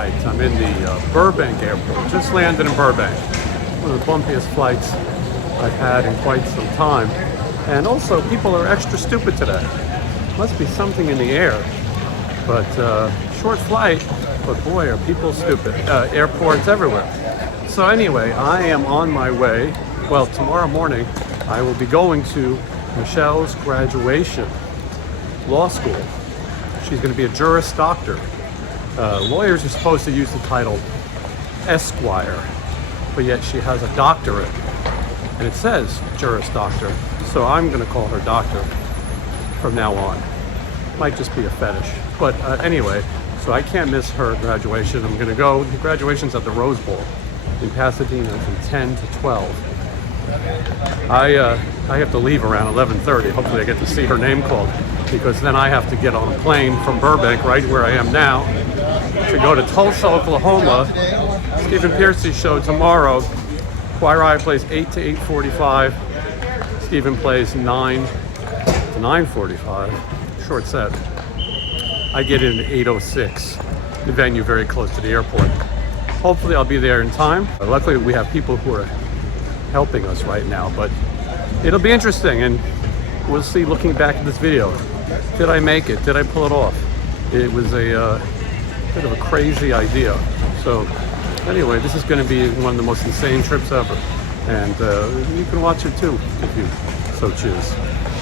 right, I'm in the Burbank airport. Just landed in Burbank. One of the bumpiest flights I've had in quite some time. And also, people are extra stupid today. Must be something in the air. But short flight, but boy, are people stupid. Airports everywhere. So anyway, I am on my way. Well, tomorrow morning, I will be going to Michelle's graduation, law school. She's going to be a Juris Doctor. Lawyers are supposed to use the title Esquire, but yet she has a doctorate, and it says Juris Doctor. So I'm going to call her Doctor from now on. Might just be a fetish, but anyway, so I can't miss her graduation. I'm going to go. The graduation's at the Rose Bowl in Pasadena from 10 to 12. I have to leave around 11:30. Hopefully I get to see her name called, because then I have to get on a plane from Burbank, right where I am now, to go to Tulsa, Oklahoma. Stephen PEARCY show tomorrow. Choir Eye plays 8 to 8:45. Stephen plays 9 to 9:45. Short set. I get in at 8:06. The venue very close to the airport. Hopefully I'll be there in time. Luckily we have people who are helping us right now, but it'll be interesting, and we'll see looking back at this video. Did I make it? Did I pull it off? It was a bit of a crazy idea. So anyway, this is going to be one of the most insane trips ever, and you can watch it too if you so choose.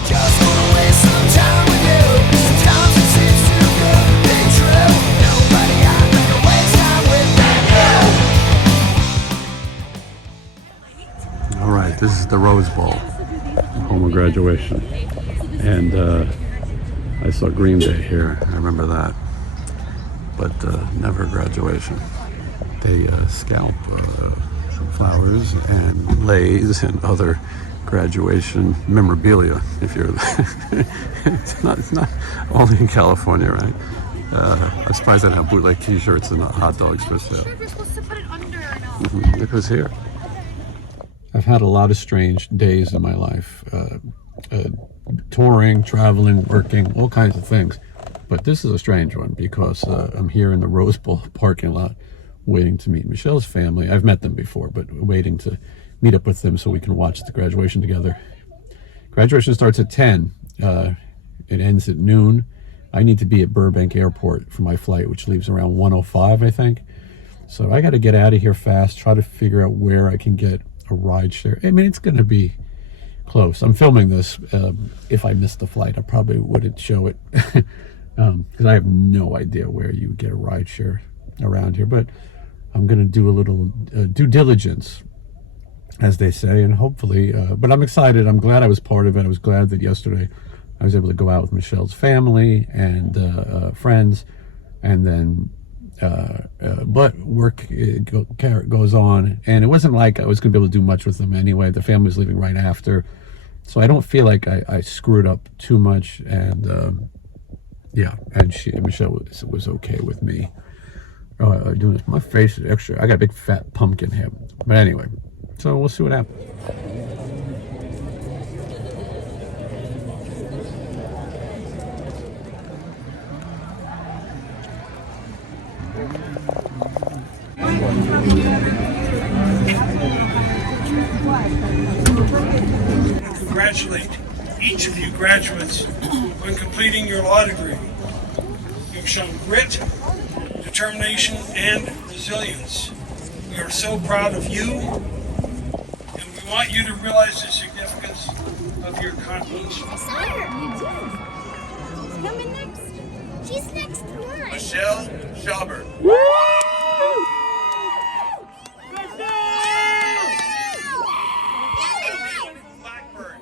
Just wanna waste some time with you. Sometimes it seems too good to be true. Nobody out there to waste time with that. All right, this is the Rose Bowl, home of graduation, and I saw Green Day here. I remember that, but never graduation. They scalp flowers and leis and other graduation memorabilia. If you're, it's not only in California, right? I'm surprised they don't have bootleg T-shirts and hot dogs for sale. We're supposed to put it under and all. Look who's here. I've had a lot of strange days in my life. Touring, traveling, working, all kinds of things. But this is a strange one because I'm here in the Rose Bowl parking lot waiting to meet Michelle's family. I've met them before, but waiting to meet up with them so we can watch the graduation together. Graduation starts at 10. It ends at noon. I need to be at Burbank Airport for my flight, which leaves around 1:05, I think. So I got to get out of here fast, try to figure out where I can get a ride share. I mean, it's going to be close. I'm filming this. If I missed the flight, I probably wouldn't show it because I have no idea where you get a ride share around here. But I'm going to do a little due diligence, as they say, and hopefully, but I'm excited. I'm glad I was part of it. I was glad that yesterday I was able to go out with Michelle's family and friends, and then but work goes on, and it wasn't like I was going to be able to do much with them anyway. The family was leaving right after, so I don't feel like I screwed up too much, and yeah, and Michelle was okay with me doing this. My face is extra. I got a big fat pumpkin head, but anyway, so we'll see what happens. Congratulate each of you graduates on completing your law degree. You've shown grit, determination, and resilience. We are so proud of you, and we want you to realize the significance of your accomplishment. I saw her. You did. She's coming next. She's next in line. Michelle Schaubert. Blackbird.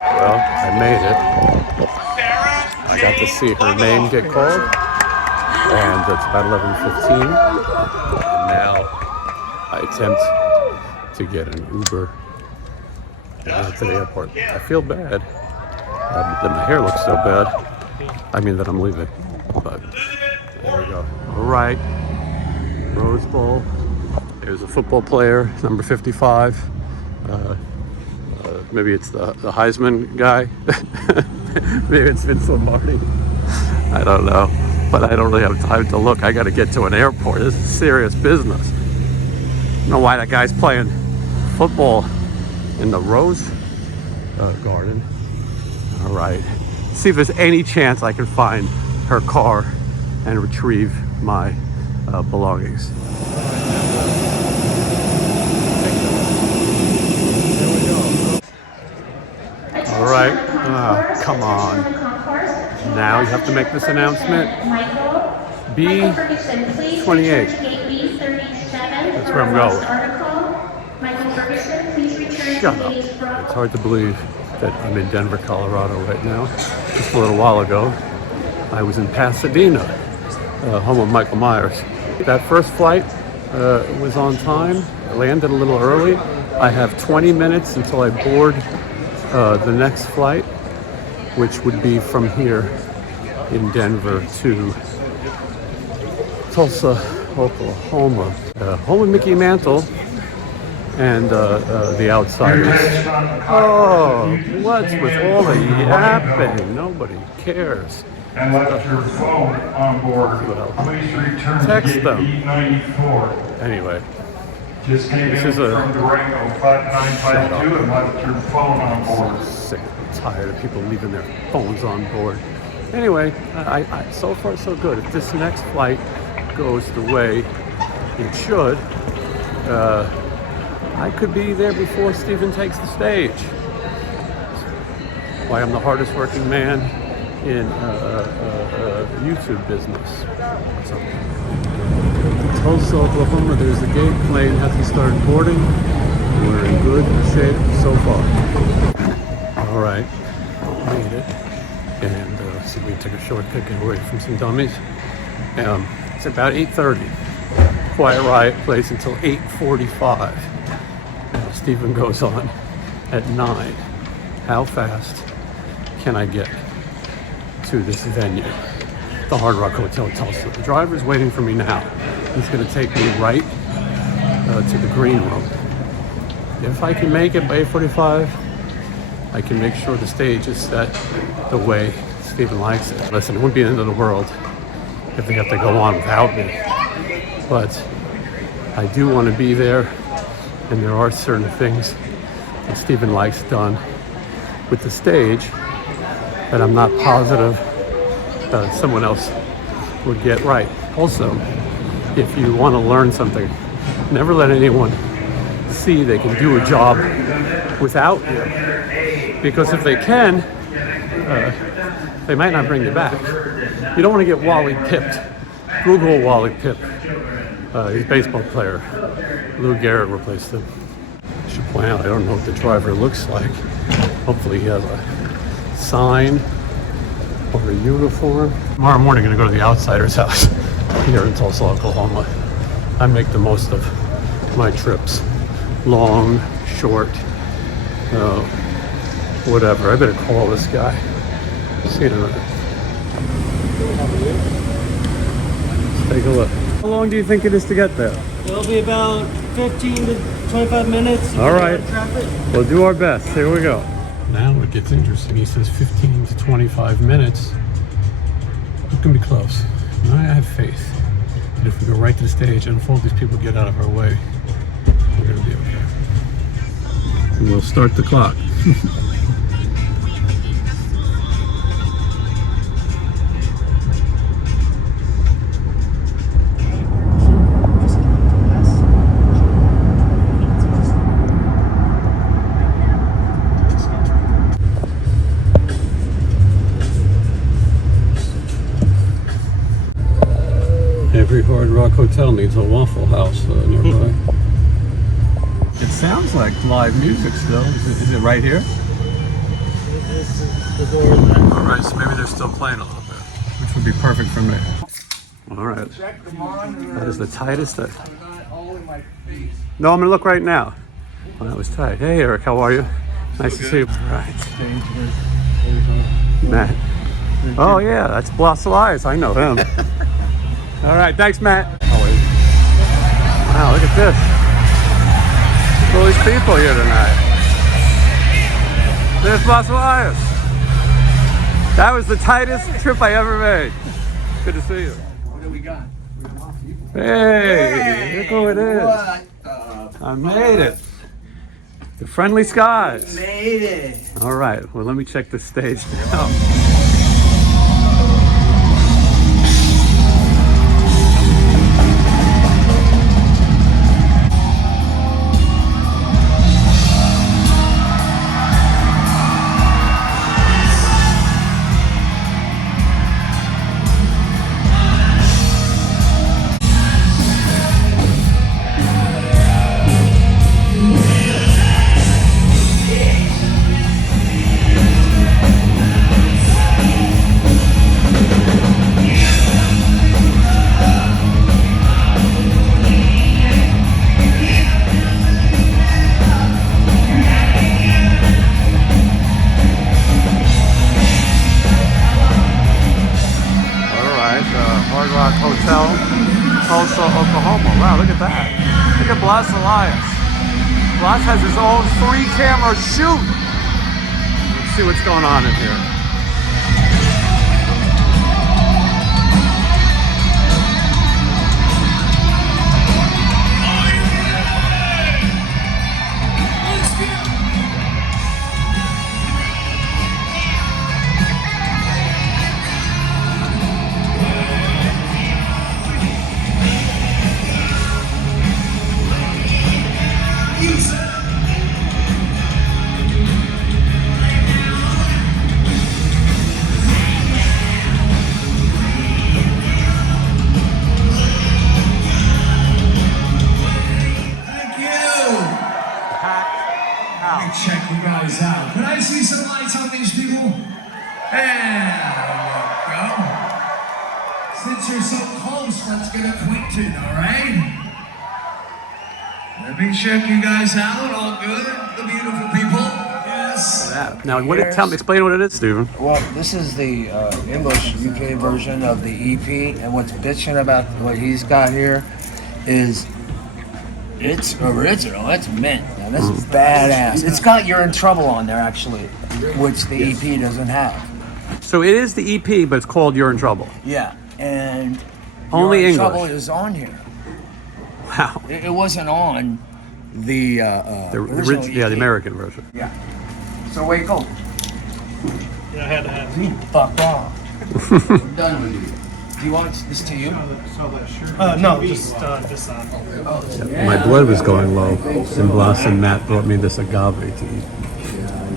Well, I made it. I got to see her name get called, and it's about 11:15. And now I attempt to get an Uber to the airport. I feel bad that my hair looks so bad. I mean that I'm leaving, but there we go. All right, Rose Bowl. There's a football player, number 55. Maybe it's the Heisman guy. Maybe it's Vince Lombardi. I don't know. But I don't really have time to look. I got to get to an airport. This is serious business. I don't know why that guy's playing football in the Rose Garden. All right. See if there's any chance I can find her car and retrieve my belongings. All right. Come on. Now you have to make this announcement. B28. That's where I'm going. Shut up. It's hard to believe that I'm in Denver, Colorado right now. Just a little while ago, I was in Pasadena, home of Michael Myers. That first flight was on time. I landed a little early. I have 20 minutes until I board the next flight, which would be from here in Denver to Tulsa, Oklahoma. Home of Mickey Mantle and the Outsiders. Oh, what's with all the yapping? Nobody cares. And left your phone on board. Please return Text to them. gate E94. Anyway, Just came this in is from Durango 5952 and left your phone on board. I'm sick and tired of people leaving their phones on board. Anyway, I so far so good. If this next flight goes the way it should, I could be there before Steven takes the stage. Why I'm the hardest working man in YouTube business. What's up? Tulsa, Oklahoma, there's the gate. Plane hasn't started boarding. We're in good shape so far. All right, made it. And see if we can take a shortcut, get away from some dummies. It's about 8:30. Quiet Riot plays until 8:45. Steven goes on at 9. How fast can I get to this venue? The Hard Rock Hotel in Tulsa. The driver's waiting for me now. He's going to take me right to the green room. If I can make it by 8:45, I can make sure the stage is set the way Steven likes it. Listen, it wouldn't be the end of the world if they have to go on without me. But I do want to be there, and there are certain things that Steven likes done with the stage that I'm not positive that someone else would get right. Also, if you want to learn something, never let anyone see they can do a job without you. Because if they can, they might not bring you back. You don't want to get Wally pipped. Google Wally Pipp. He's a baseball player. Lou Gehrig replaced him. I should point out, I don't know what the driver looks like. Hopefully he has a sign or a uniform. Tomorrow morning I'm going to go to the Outsiders' house here in Tulsa, Oklahoma. I make the most of my trips. Long, short, whatever. I better call this guy. See you in a minute. Let's take a look. How long do you think it is to get there? It'll be about 15 to 25 minutes. All right. We'll do our best. Here we go. Now it gets interesting. He says 15 to 25 minutes. It can be close. And I have faith that if we go right to the stage and if all these people get out of our way, we're going to be okay. And we'll start the clock. Every Hard Rock hotel needs a Waffle House nearby. It sounds like live music still. Is it right here? Alright, so maybe they're still playing a little bit, which would be perfect for me. Alright. That is the tightest that... No, I'm gonna look right now. Well, that was tight. Hey Eric, how are you? Nice to see you. Alright. Matt. Oh yeah, that's Blas Elias. I know him. All right, thanks, Matt. Wow, look at this. Look at all these people here tonight. There's Blas Elias. That was the tightest trip I ever made. Good to see you. What do we got? Hey, look who it is. I made it. The Friendly Skies. Made it. All right, well, let me check the stage now. Hotel, Tulsa, Oklahoma. Wow, look at that. Look at Blas Elias. Blas has his own 3-camera shoot. Let's see what's going on in here. Check you guys out. Can I see some lights on these people? There you go. Since you're so close, let's get acquainted, all right? Let me check you guys out. All good? The beautiful people? Yes. Now, explain what it is, Stephen. Well, this is the English UK version of the EP, and what's bitching about what he's got here is it's original. It's mint. Now, this is badass. It's got "You're in Trouble" on there, actually, which the EP doesn't have. So it is the EP, but it's called "You're in Trouble." Yeah, and Only "You're in English. Trouble" is on here. Wow. It wasn't on the original EP. The American version. Yeah. So where you go? Yeah, I had to have You fuck off. I'm done with you. Do you want this to you? no, just this on. My blood was going low, and Blas and Matt brought me this agave to eat.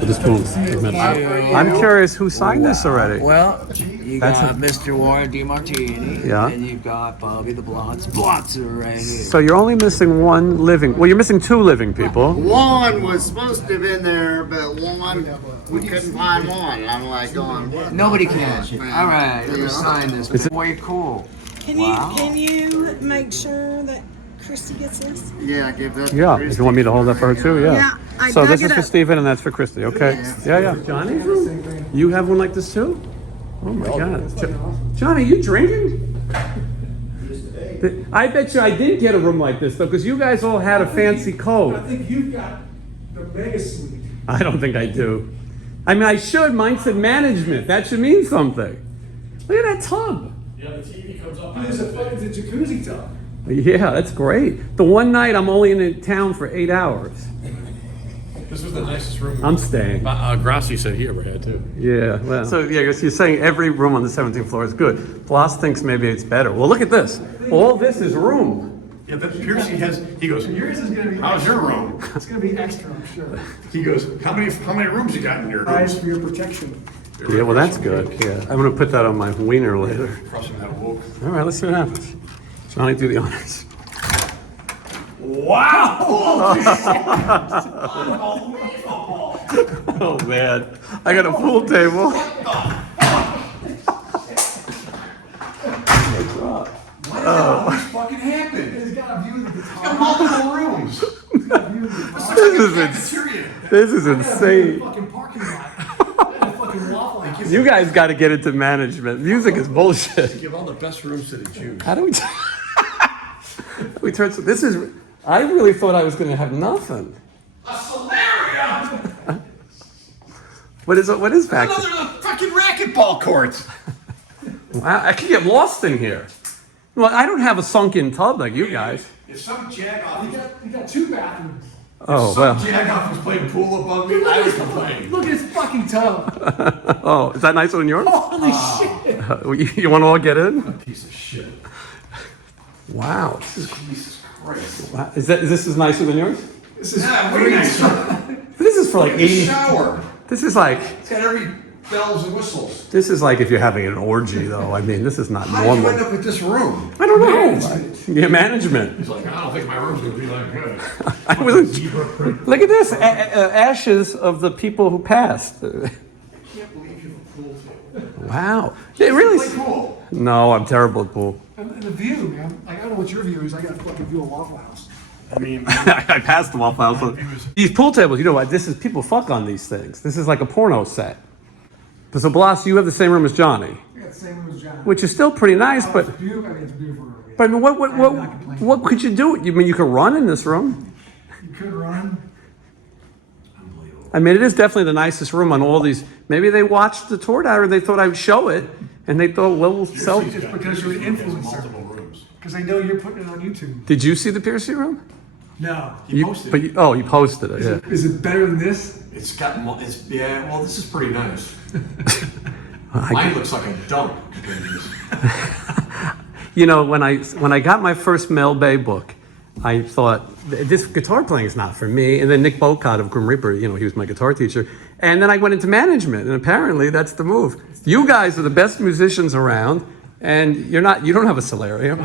I just won't. I'm curious who signed this already. Well, you got Mr. Warren DeMartini. Yeah. And you've got Bobby the Blotzer right here. So you're only missing one living. Well, you're missing 2 living people. One was supposed to have been there, but one, we couldn't find one. And I'm like going, what? Nobody can. All right, let me sign this. Way cool. Can Wow. you make sure that Christy gets this? Yeah, I give that to Yeah, Christy. if you want me to hold that for her too, yeah. Yeah, I So dug this it is for up. Stephen and that's for Christy, okay? Yeah. Johnny, you have one like this too? Oh my God. Johnny, you drinking? I bet you I did get a room like this though, because you guys all had a fancy coat. I think you've got the mega suite. I don't think I do. I mean, I should. Mine said management. That should mean something. Look at that tub. Yeah, the TV comes up. There's a fucking jacuzzi tub. Yeah, that's great. The one night I'm only in town for 8 hours. This was the nicest room. I'm staying. Grassi said he ever had too. Yeah, well. So yeah, you're saying every room on the 17th floor is good. Blas thinks maybe it's better. Well, look at this. All this is room. Yeah, but PEARCY has. He goes, Yours is gonna be. "How's your room?" It's gonna be extra, I'm sure. He goes, "How many rooms you got in your Eyes house?" for your protection. Yeah, well, that's good. Yeah, I'm gonna put that on my wiener later. Crossing that woke. All right, let's see what happens. Johnny, do the honors. Wow! Oh man, I got a pool table. What fucking happened? It's got a view of the top. Got multiple rooms. This is insane. Fucking parking lot. And a fucking waffle house. You guys got to get into management. Music is bullshit. Give all the best rooms to the Jews. How do we? We turn. This is. I really thought I was going to have nothing. A Solaria! What is back there? Another fucking racket kickball courts. Wow, I could get lost in here. Well, I don't have a sunken tub like you guys. If some jagoff, You got 2 bathrooms. Oh, some well. jagoff was playing pool above me, I would complain. Look at his fucking tub. Oh, is that nicer than yours? Holy shit. You want to all get in? Piece of shit. Wow. Jesus Christ. Wow. Is this nicer than yours? This is way nicer. This is for like 80. Shower. This is like. It's got every bells and whistles. This is like if you're having an orgy, though. I mean, this is not How did you normal. end up with this room? I don't know. Yeah, management. He's like, I don't think my room's gonna be that good. I wasn't. Look at this. Ashes of the people who passed. I can't believe you have a pool table. Wow. It really. Play pool. No, I'm terrible at pool. And the view, man. Like, I don't know what your view is. I got a fucking view of Waffle House. I mean, I passed the Waffle House. These pool tables, you know what? This is people fuck on these things. This is like a porno set. So Blas, you have the same room as Johnny, I got the same room as John. which is still pretty nice. But It's beautiful. I mean, it's a beautiful room. Yeah. but I mean, I'm not complaining. what could you do? You mean you could run in this room? You could run. I mean, it is definitely the nicest room on all these. Maybe they watched the tour or they thought I would show it, and they thought, well, we'll sell. It's because you're an influencer. Because they know you're putting it on YouTube. Did you see the PEARCY room? No. you posted. But you posted it. Yeah. Is it better than this? It's got, it's, yeah, well, this is pretty nice. Mine looks like a dump compared to this. You know, when I got my first Mel Bay book, I thought this guitar playing is not for me. And then Nick Bocott of Grim Reaper, you know, he was my guitar teacher. And then I went into management, and apparently that's the move. You guys are the best musicians around, and you don't have a solarium.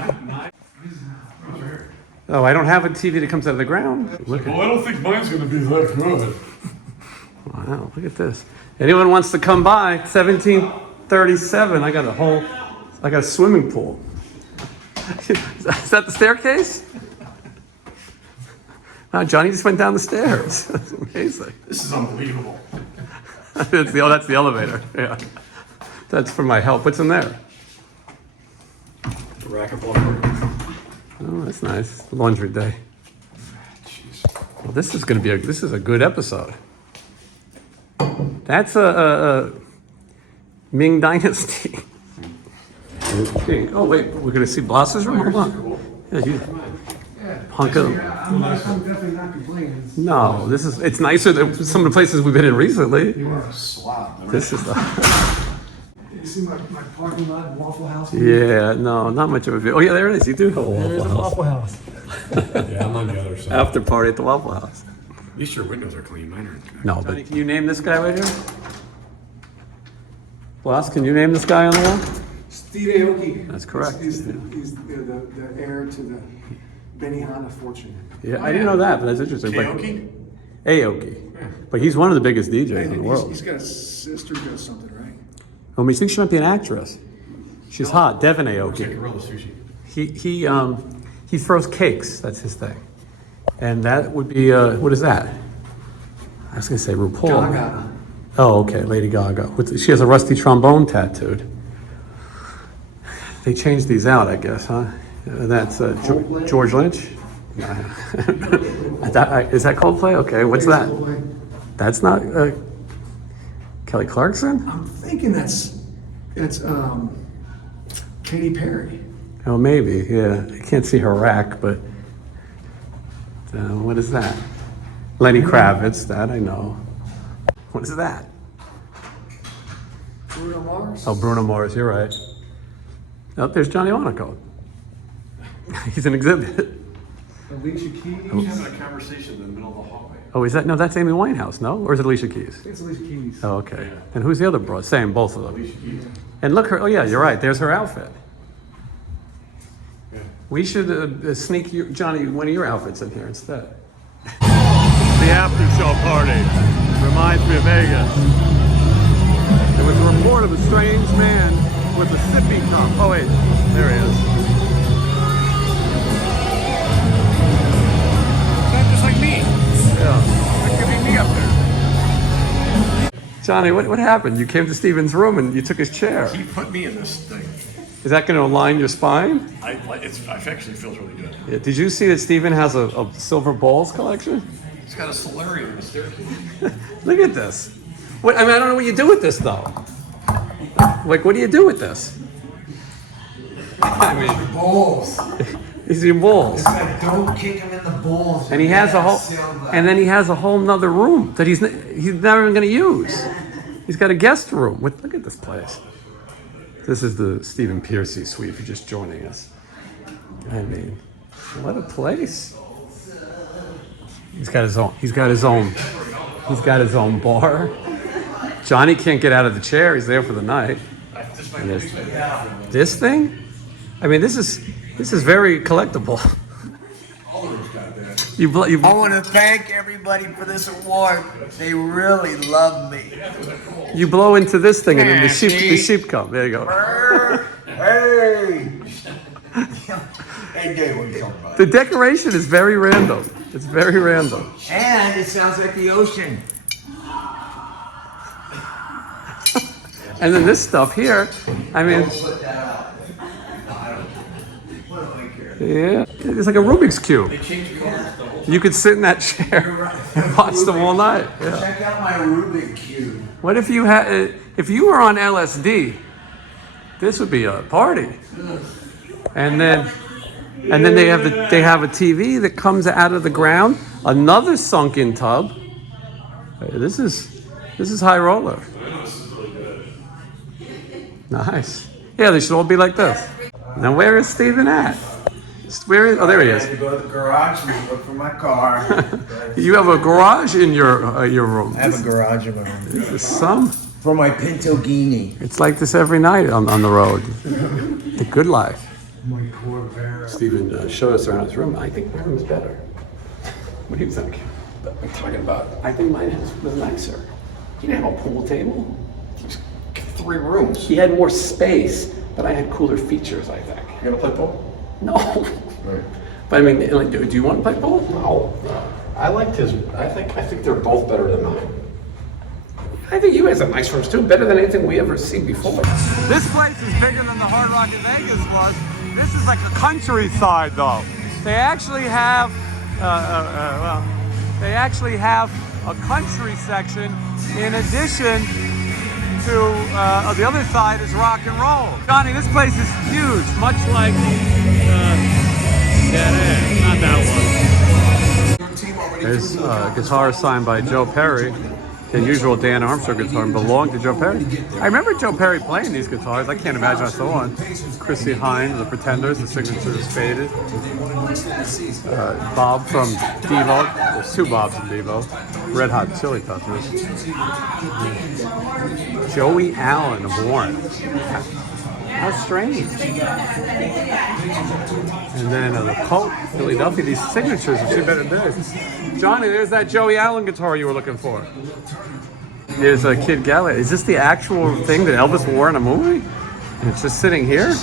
Oh, I don't have a TV that comes out of the ground. Look at, Well, I don't think mine's gonna be that good. wow, look at this. Anyone wants to come by? 1737. I got a swimming pool. Is that the staircase? Wow, Johnny just went down the stairs. That's amazing. This is unbelievable. That's the elevator. Yeah. That's for my help. What's in there? The racquetball. Oh, that's nice. Laundry day. Jeez. Well, this is a good episode. That's a Ming Dynasty. Oh wait, we're gonna see Blas's room. Hold on. Yeah, you hunk of. I'm definitely not complaining. No, it's nicer than some of the places we've been in recently. You are a slob. This is You see my parking lot, Waffle House? yeah, no, not much of a view. Oh yeah, there it is. You do have a There's a Waffle House. Waffle House. Yeah, I'm on the other side. After party at the Waffle House. At least your windows are clean. Mine aren't. No, but can you name this guy right here? Blas, can you name this guy on the wall? Steve Aoki. That's correct. He's the heir to the Benihana fortune. Yeah, I didn't know that, but that's interesting. Aoki? Aoki. But he's one of the biggest DJs in the And world. he's got a sister who does something, right? Oh, we think she might be an actress. She's hot, Devin Looks like Aoki. gorilla sushi. He throws cakes. That's his thing. And that would be what is that? I was gonna say RuPaul. Gaga. Oh, okay, Lady Gaga. She has a rusty trombone tattooed. They changed these out, I guess, huh? And that's George Lynch. Is that Coldplay? Okay, what's that? That's not Kelly Clarkson? I'm thinking that's Katy Perry. Oh, maybe, yeah. I can't see her rack, but what is that? Lenny Kravitz, that I know. What is that? Bruno Mars. Oh, Bruno Mars, you're right. Oh, there's Johnny Monaco. He's an exhibit. Alicia Keys. We're having a conversation in the middle of the hallway. Oh, is that? No, that's Amy Winehouse, no? Or is it Alicia Keys? It's Alicia Keys. Oh, okay. And who's the other bro? Same, both of them. Alicia Keys. And look, oh yeah, you're right. There's her outfit. Yeah. We should sneak Johnny one of your outfits in here instead. The after show party reminds me of Vegas. There was a report of a strange man with a sippy cup. Oh wait, there he is. That's just like me. Yeah. That could be me up there. Johnny, what happened? You came to Steven's room and you took his chair. He put me in this thing. Is that going to align your spine? It actually feels really good. Yeah. Did you see that Steven has a silver balls collection? It's got a solarium in the staircase. Look at this. I don't know what you do with this though. Like, what do you do with this? I mean, Balls. these are balls. It's like, don't kick him in the balls. And he has a whole, and then he has a whole nother room that he's never even going to use. He's got a guest room. Look at this place. This is the Stephen PEARCY suite for just joining us. I mean, what a place. He's got his own bar. Johnny can't get out of the chair. He's there for the night. And this thing? I mean, this is very collectible. I want to thank everybody for this award. They really love me. You blow into this thing and then the sheep come. There you go. Hey! Hey, Dave, what are you talking about? The decoration is very random. It's very random. And it sounds like the ocean. And then this stuff here, I mean, yeah, it's like a Rubik's Cube. You could sit in that chair and watch them all night. Yeah. Check out my Rubik's Cube. What if you were on LSD? This would be a party. And then they have a TV that comes out of the ground, another sunken tub. This is high roller. Nice. Yeah, they should all be like this. Now where is Stephen at? Oh, there he is. I had to go to the garage and look for my car. You have a garage in your room. I have a garage in my room. This is some. For my Pinto Guinea. It's like this every night on the road. The good life. My poor bear. Stephen showed us around his room. I think my room is better. What do you think? I'm talking about. I think mine was nicer. He didn't have a pool table. 3 rooms. He had more space, but I had cooler features, I think. You gonna play pool? No. Right. But I mean, like, do you want to play pool? No. I liked his. I think they're both better than mine. I think you guys have nice rooms too, better than anything we ever seen before. This place is bigger than the Hard Rock in Vegas was. This is like the countryside, though. They actually have, a country section in addition to the other side is rock and roll. Johnny, this place is huge, much like not that one. There's a guitar signed by Joe Perry. The usual Dan Armstrong guitar belonged to Joe Perry. I remember Joe Perry playing these guitars. I can't imagine I saw one. Chrissy Hine, The Pretenders, the signature is faded. Bob from Devo. There's 2 Bobs in Devo. Red Hot Chili Peppers. Joey Allen of Warren. How strange. And then the Cult, Philadelphia, these signatures are 2 better days. Johnny, there's that Joey Allen guitar you were looking for. There's a Kid Gallagher. Is this the actual thing that Elvis wore in a movie? And it's just sitting here?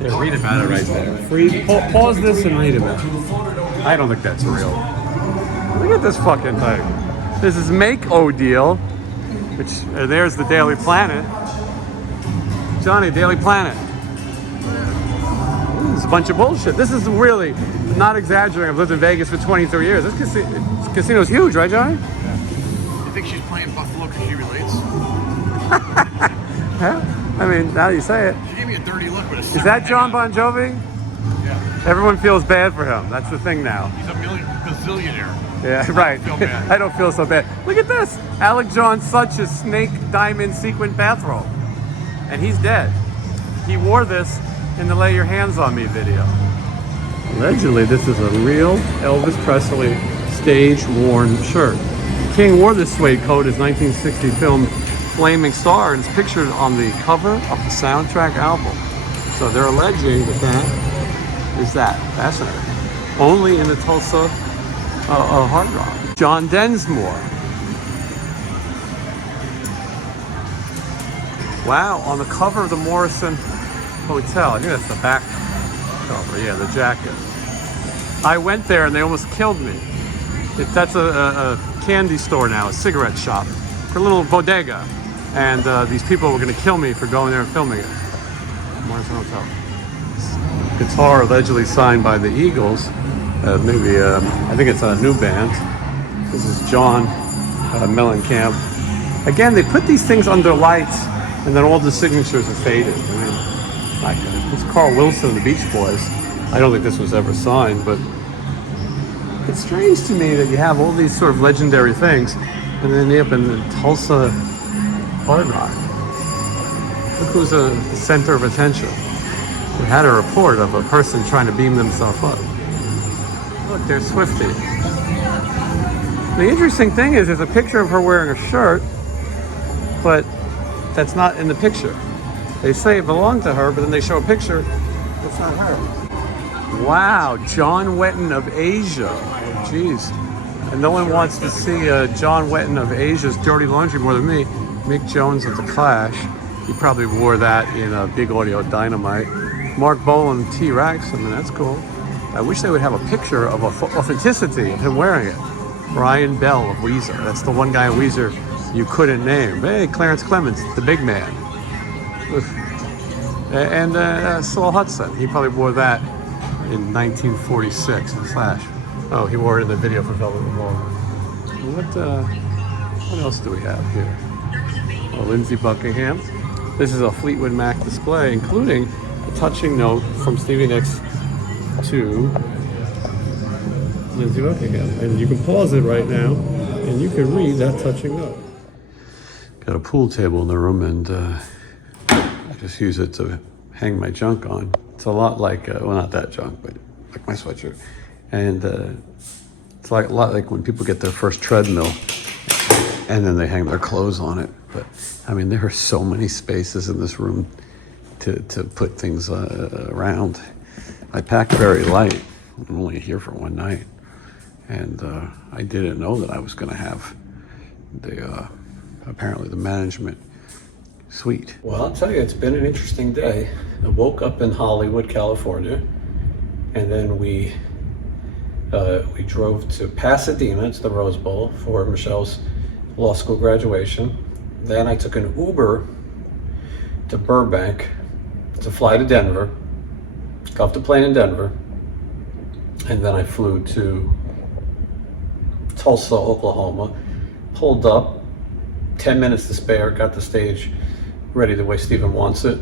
Yeah, read about it right there. Pause this and read about it. I don't think that's real. Look at this fucking thing. This is Make-O Deal, which, there's the Daily Planet. Johnny, Daily Planet. This is a bunch of bullshit. This is really, not exaggerating, I've lived in Vegas for 23 years. This casino's huge, right, Johnny? Yeah. You think she's playing Buffalo because she relates? Huh? I mean, now you say it. She gave me a dirty look, but Is that John Bon Jovi? Yeah. Everyone feels bad for him. That's the thing now. He's a bazillionaire. Yeah, right. I don't feel bad. I don't feel so bad. Look at this. Alec John Such's snake diamond sequin bathrobe. And he's dead. He wore this in the Lay Your Hands on Me video. Allegedly, this is a real Elvis Presley stage-worn shirt. King wore this suede coat as 1960 film Flaming Star, and it's pictured on the cover of the soundtrack album. So they're alleging that is that. Fascinating. Only in the Tulsa Hard Rock. John Densmore. Wow, on the cover of the Morrison Hotel. I think that's the back cover. Yeah, the jacket. I went there and they almost killed me. That's a candy store now, a cigarette shop, a little bodega. And these people were going to kill me for going there and filming it. Morrison Hotel. Guitar allegedly signed by the Eagles. Maybe, I think it's a new band. This is John Mellencamp. Again, they put these things under lights And then all the signatures are faded. I mean, like, it's Carl Wilson of the Beach Boys. I don't think this was ever signed, but it's strange to me that you have all these sort of legendary things and then you end up in the Tulsa Hard Rock. Look who's the center of attention. We had a report of a person trying to beam themselves up. Look, there's Swiftie. The interesting thing is there's a picture of her wearing a shirt, but that's not in the picture. They say it belonged to her, but then they show a picture, it's not her. Wow, John Wetton of Asia. Jeez. And no one wants to see John Wetton of Asia's dirty laundry more than me. Mick Jones of The Clash. He probably wore that in Big Audio Dynamite. Mark Bolan, T-Rex. I mean, that's cool. I wish they would have a picture of authenticity of him wearing it. Brian Bell of Weezer. That's the one guy in Weezer you couldn't name. Hey, Clarence Clements, the big man. And Saul Hudson. He probably wore that in 1946 in Slash. Oh, he wore it in the video for Velvet Revolver. What else do we have here? Oh, Lindsey Buckingham. This is a Fleetwood Mac display, including a touching note from Stevie Nicks to Lindsey Buckingham. And you can pause it right now, and you can read that touching note. Got a pool table in the room, and I just use it to hang my junk on. It's a lot like, well, not that junk, but like my sweatshirt. And it's like a lot like when people get their first treadmill and then they hang their clothes on it. But I mean, there are so many spaces in this room to put things around. I packed very light. I'm only here for one night. And I didn't know that I was going to have the, apparently the management suite. Well, I'll tell you, it's been an interesting day. I woke up in Hollywood, California, and then we drove to Pasadena, it's the Rose Bowl, for Michelle's law school graduation. Then I took an Uber to Burbank to fly to Denver, got off the plane in Denver, and then I flew to Tulsa, Oklahoma, pulled up, 10 minutes to spare, got the stage ready the way Steven wants it.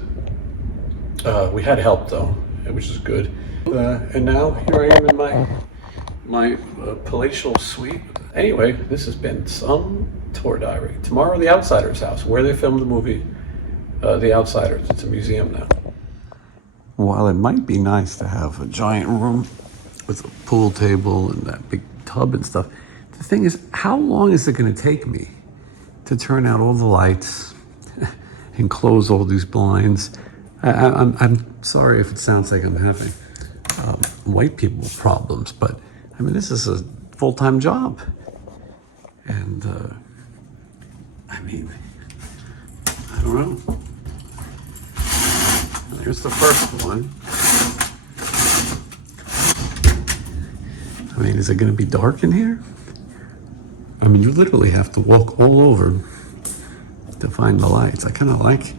We had help though, which is good. And now here I am in my palatial suite. Anyway, this has been some tour diary. Tomorrow, The Outsider's house, where they filmed the movie The Outsiders. It's a museum now. While it might be nice to have a giant room with a pool table and that big tub and stuff, the thing is, how long is it going to take me to turn out all the lights and close all these blinds? I'm sorry if it sounds like I'm having white people problems, but I mean, this is a full-time job. And I mean, I don't know. Here's the first one. I mean, is it going to be dark in here? I mean, you literally have to walk all over to find the lights. I kind of like.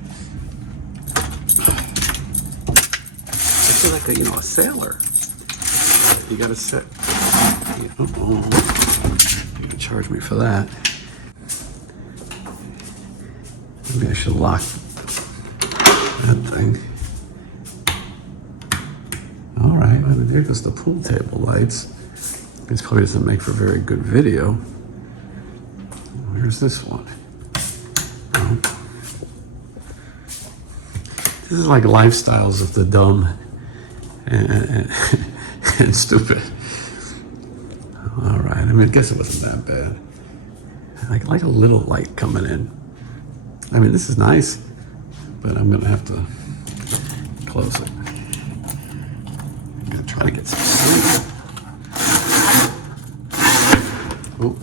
I feel like a sailor. You got to set. You can charge me for that. Maybe I should lock that thing. All right, well, there goes the pool table lights. This probably doesn't make for very good video. Where's this one? Oh. This is like lifestyles of the dumb and stupid. All right, I mean, I guess it wasn't that bad. Like a little light coming in. I mean, this is nice, but I'm gonna have to close it. I'm gonna try to get some sleep. Oh.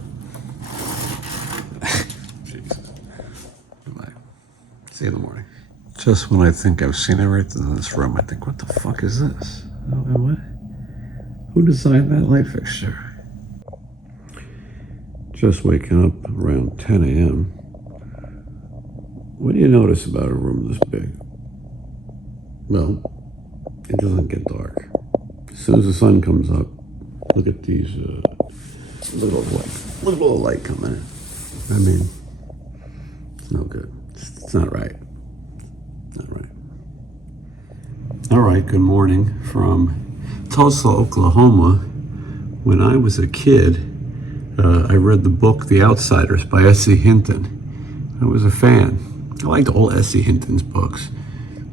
Jesus. Goodbye. See you in the morning. Just when I think I've seen everything in this room, I think, what the fuck is this? What? Who designed that light fixture? Just waking up around 10 a.m. What do you notice about a room this big? Well, it doesn't get dark. As soon as the sun comes up, look at these little light coming in. I mean, it's no good. It's not right. not right. All right, good morning from Tulsa, Oklahoma. When I was a kid, I read the book The Outsiders by S.E. Hinton. I was a fan. I liked all S.E. Hinton's books.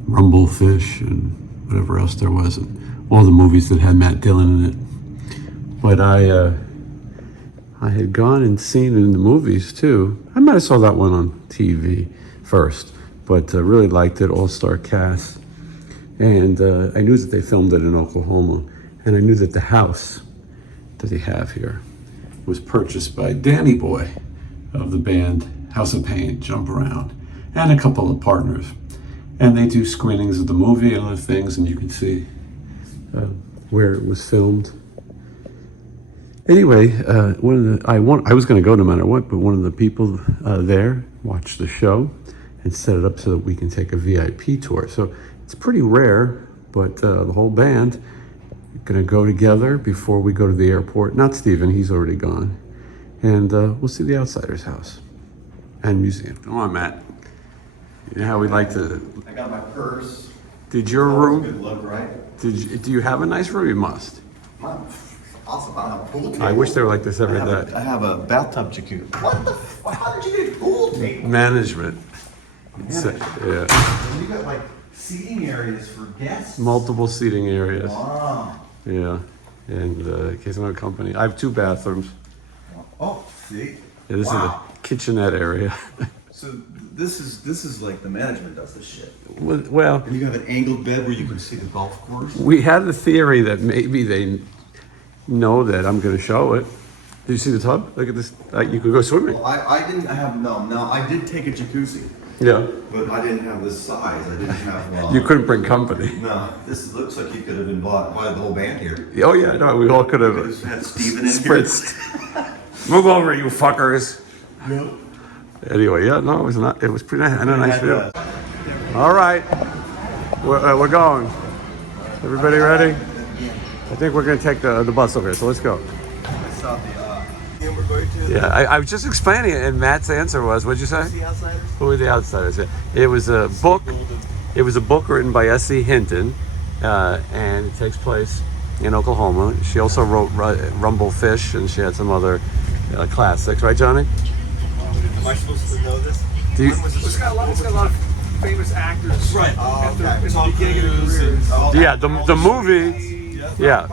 Rumblefish and whatever else there was. And all the movies that had Matt Dillon in it. But I had gone and seen it in the movies too. I might have saw that one on TV first, but really liked it, all-star cast. And I knew that they filmed it in Oklahoma, and I knew that the house that they have here was purchased by Danny Boy of the band House of Pain, Jump Around, and a couple of partners. And they do screenings of the movie and other things, and you can see where it was filmed. Anyway, I was going to go no matter what, but one of the people there watched the show and set it up so that we can take a VIP tour. So it's pretty rare, but the whole band are going to go together before we go to the airport. Not Steven, he's already gone. And we'll see the Outsiders house and museum. Come on, Matt. You know how we like to... I got my purse. Did your room... Good look, right? Do you have a nice room? You must. Awesome. I have a pool table. I wish they were like this every day. I have a bathtub jacuzzi. What the fuck? How did you get a pool table? Management. Yeah. And you got like seating areas for guests. Multiple seating areas. Wow. Yeah. And in case I'm on company. I have 2 bathrooms. Oh, see? Yeah, this is the kitchenette area. So this is like the management does this shit. Well, And you have an angled bed where you can see the golf course. we had the theory that maybe they know that I'm going to show it. Did you see the tub? Look at this. You could go swimming. Well, I didn't have I did take a jacuzzi, Yeah. but I didn't have this size. I didn't have. You couldn't bring company. No, this looks like you could have been bought by the whole band here. Oh yeah, no, we all could have Just had Steven in spritzed. Move over, you fuckers. here. Yep. Anyway, yeah, no, it was not. It was pretty nice. And a nice view. All right, we're going. Everybody ready? I think we're going to take the bus over here. So let's go. I saw the. And we're going to. Yeah, I was just explaining it, and Matt's answer was, what'd you say? The Outsiders. Who were the Outsiders? Yeah. It was a book. It was a book written by S.E. Hinton, and it takes place in Oklahoma. She also wrote Rumblefish, and she had some other classics, right, Johnny? Am I supposed to know this? Do you, It's got a lot of famous actors. Right. Oh, okay. Tom Cruise. yeah, the movie. Yeah,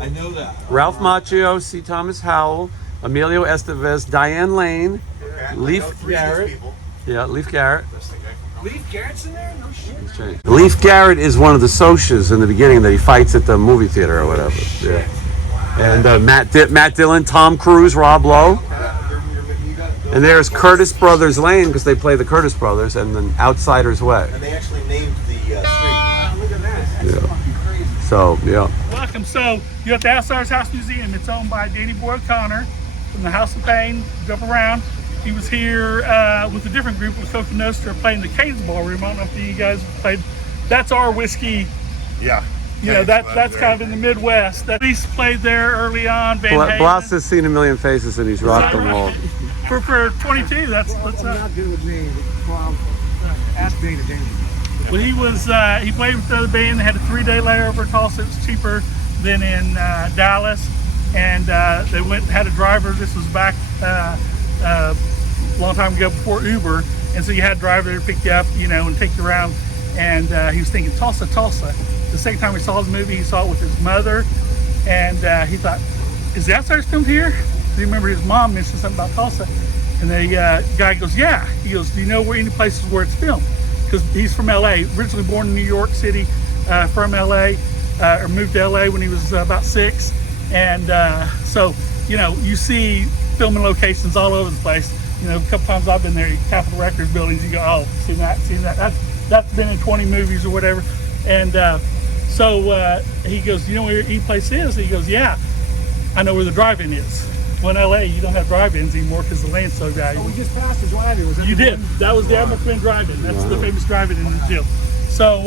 I know that. Ralph Macchio, C. Thomas Howell, Emilio Estevez, Diane Lane, Leif Garrett. Yeah, Leif Garrett. Leif Garrett's in there? No shit. Leif Garrett is one of the Socs in the beginning that he fights at the movie theater or whatever. Yeah. And Matt Dillon, Tom Cruise, Rob Lowe. And there's Curtis Brothers Lane because they play the Curtis Brothers, and then Outsiders Way. And they actually named the street. Look at that. Yeah. So, yeah. Welcome. So you're at the Outsiders House Museum. It's owned by Danny Boy O'Connor from the House of Pain. Jump Around. He was here with a different group with Coca Nostra playing the Canes Ballroom. I don't know if you guys played. That's our whiskey. Yeah. You know, that's kind of in the Midwest. That Reese played there early on. Van Halen. Blas has seen a million faces and he's rocked them all. For 22, that's Not good with me. Ask me to Danny. Well, he played with the other band. They had a 3-day layover in Tulsa. It was cheaper than in Dallas, and they had a driver. This was back a long time ago before Uber, and so you had a driver to pick you up, and take you around. And he was thinking Tulsa. The second time he saw the movie, he saw it with his mother, and he thought, "Is the Outsiders filmed here?" He remembered his mom mentioned something about Tulsa, and the guy goes, "Yeah." He goes, "Do you know where any places where it's filmed?" Because he's from LA, originally born in New York City, from LA, or moved to LA when he was about 6. And so, you see filming locations all over the place. A couple times I've been there, Capitol Records buildings, you go, "Oh, seen that. That's been in 20 movies or whatever." And so he goes, "Do you know where any place is?" And he goes, "Yeah, I know where the drive-in is." Well, in LA, you don't have drive-ins anymore because the land's so valuable. We just passed the drive-in. Was that You the did. one? That was the Admiral Quinn drive-in. That's the famous drive-in in the deal. So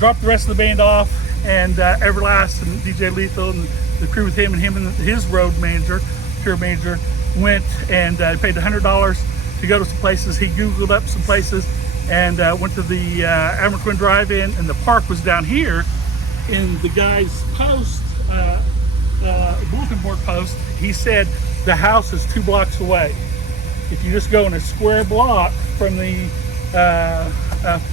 dropped the rest of the band off, and Everlast and DJ Lethal and the crew with him and his road manager, tour manager, went and paid $100 to go to some places. He Googled up some places, and went to the Aberquin Drive-In, and the park was down here. In the guy's post, bulletin board post, he said the house is 2 blocks away. If you just go in a square block from the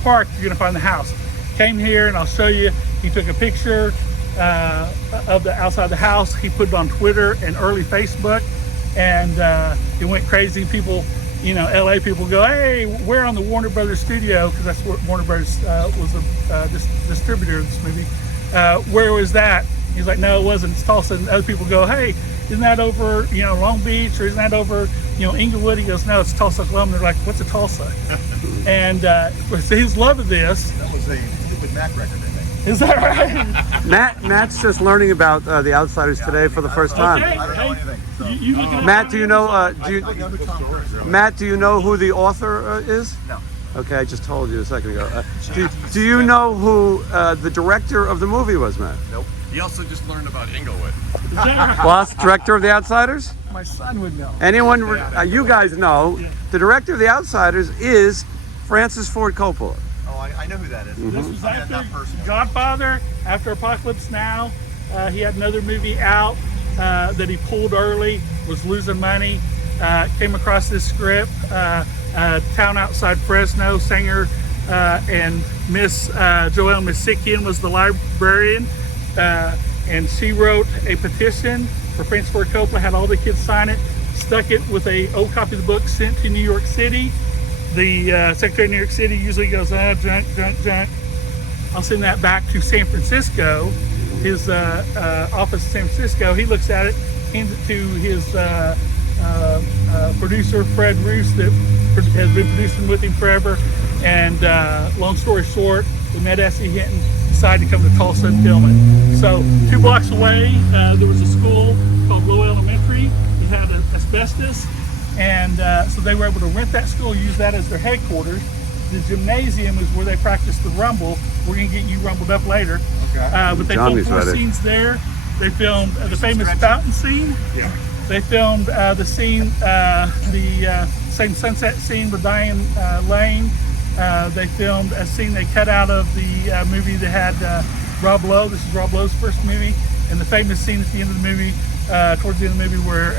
park, you're gonna find the house. Came here, and I'll show you. He took a picture of the outside of the house. He put it on Twitter and early Facebook, and it went crazy. People, you know, LA people go, hey, we're on the Warner Brothers studio, because that's what Warner Brothers was a distributor of this movie. Where was that? He's like, no, it wasn't. It's Tulsa. And other people go, hey, isn't that over, you know, Long Beach, or isn't that over, you know, Inglewood? He goes, no, it's Tulsa, Oklahoma. They're like, what's a Tulsa? And his love of this. That was a stupid Mac record, I think. Is that right? Matt's just learning about The Outsiders today for the first time. Okay. I don't know anything. So. You look it up. Matt, do you know? Matt, do you know who the author is? No. Okay, I just told you a second ago. Do you know who the director of the movie was, Matt? Nope. He also just learned about Inglewood. Is that right? Plus, director of The Outsiders? My son would know. Anyone? You guys know. The director of The Outsiders is Francis Ford Coppola. Oh, I know who that is. This was I mean, after not personally. Godfather, after Apocalypse Now. He had another movie out that he pulled early, was losing money. Came across this script, Town Outside Fresno. Singer and Miss Joelle Misikian was the librarian, and she wrote a petition for Francis Ford Coppola, had all the kids sign it, stuck it with a old copy of the book, sent to New York City. The Secretary of New York City usually goes, junk. I'll send that back to San Francisco, his office in San Francisco. He looks at it, hands it to his producer, Fred Roos, that has been producing with him forever. And long story short, we met S.E. Hinton, decided to come to Tulsa and film it. So 2 blocks away, there was a school called Low Elementary. It had asbestos. And so they were able to rent that school, use that as their headquarters. The gymnasium is where they practice the rumble. We're gonna get you rumbled up later. Okay. But they filmed 4 scenes there. They filmed the famous fountain scene. Yeah. They filmed the scene, the same sunset scene with Diane Lane. They filmed a scene they cut out of the movie that had Rob Lowe. This is Rob Lowe's first movie. And the famous scene at the end of the movie, towards the end of the movie, where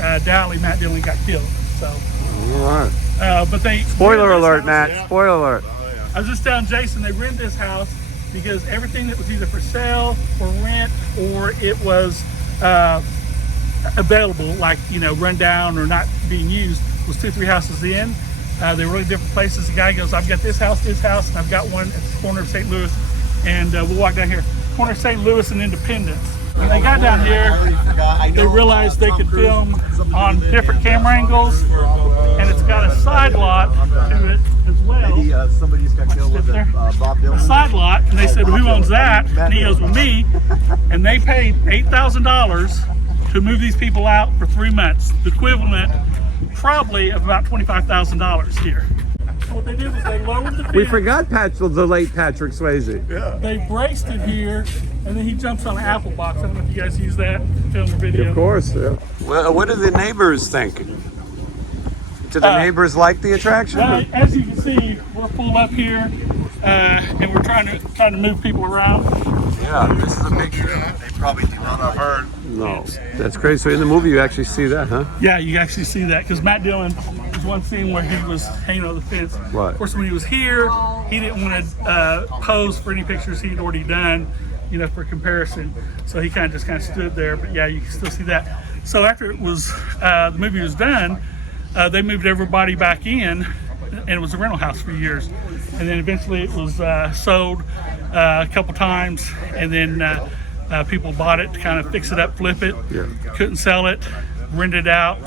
Matt Dillon got killed. So, All right. but they Spoiler alert, Matt. Yeah. Spoiler alert. I was just telling Jason they rented this house because everything that was either for sale or rent, or it was available, like, you know, run down or not being used, was 2-3 houses in. They were really different places. The guy goes, I've got this house, and I've got one at the corner of St. Louis, and we'll walk down here, corner of St. Louis and Independence. When they got down here, they realized they could film on different camera angles, and it's got a side lot to it as well. Somebody's got killed with Bob Dylan. A side lot, and they said, well, who owns that? And he goes, well, me. And they paid $8,000 to move these people out for 3 months, the equivalent probably of about $25,000 here. What they did was they lowered the fence. We forgot the late Patrick Swayze. Yeah. They braced it here, and then he jumps on an apple box. I don't know if you guys use that in film or video. Of course. Yeah. Well, what do the neighbors think? Do the neighbors like the attraction? As you can see, we're full up here, and we're trying to move people around. Yeah, this is a big. They probably do not have heard. No, that's crazy. So in the movie, you actually see that, huh? Yeah, you actually see that, because Matt Dillon, there's one scene where he was hanging on the fence. Right. Of course, when he was here, he didn't want to pose for any pictures he'd already done, you know, for comparison. So he kind of stood there. But yeah, you can still see that. So after it was the movie was done, they moved everybody back in, and it was a rental house for years. And then eventually it was sold a couple times, and then people bought it to kind of fix it up, flip it. Yeah. Couldn't sell it, rented out.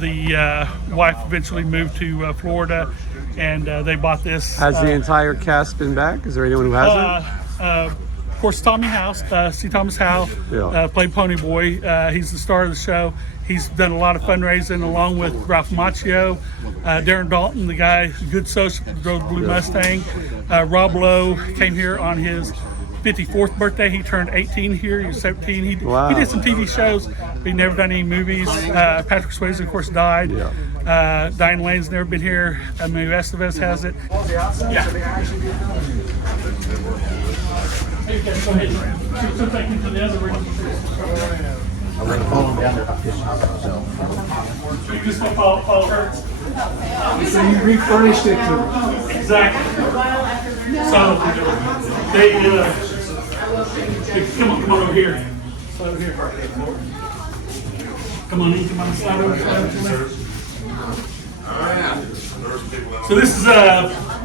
The wife eventually moved to Florida, and they bought this. Has the entire cast been back? Is there anyone who hasn't? Of course, Tommy House, C. Thomas Howell, Yeah. played Pony Boy. He's the star of the show. He's done a lot of fundraising along with Ralph Macchio, Darren Dalton, the guy, good social, drove the Blue Mustang. Rob Lowe came here on his 54th birthday. He turned 18 here. He was 17. He Wow. did some TV shows. but he never done any movies. Patrick Swayze, of course, died. Yeah. Diane Lane's never been here. Emilio Estevez has it. Yeah. Okay, go ahead. So take you to the other room. I'm going to follow him down there. So you just want to follow her? So you refurnished it to... Exactly. So they come on over here. Slide over here. Come on in. Come on, slide over. So this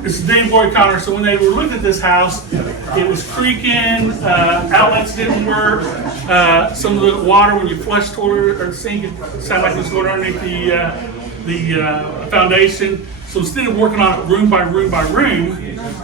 is Dave Boy Connor. So when they were looking at this house, it was creaking, outlets didn't work. Some of the water when you flush toilet or sink, it sounded like it was going underneath the foundation. So instead of working on it room by room by room,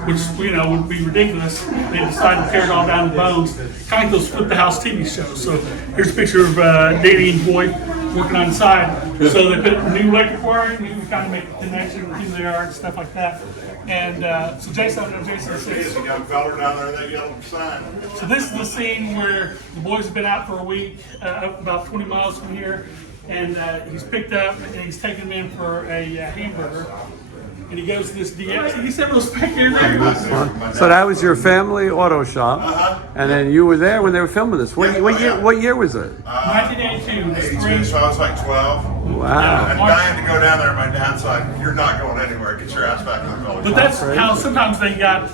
which would be ridiculous, they decided to tear it all down to bones, kind of like those Flip the House TV shows. So here's a picture of Danny and Boy working on the side. So they put new electric wire, new kind of make a connection with who they are and stuff like that. And so Jason says, Young fella down there, that yellow sign. so this is the scene where the boys have been out for a week, up about 20 miles from here, and he's picked up and he's taken them in for a hamburger. And he goes to this DX. He said, "Those back there." So that was your family auto shop, and then you were there when they were filming this. What year was it? 1982. Spring. So I was like 12. Wow. I'm dying to go down there. My dad's like, "You're not going anywhere. Get your ass back in the college." But that's how sometimes they got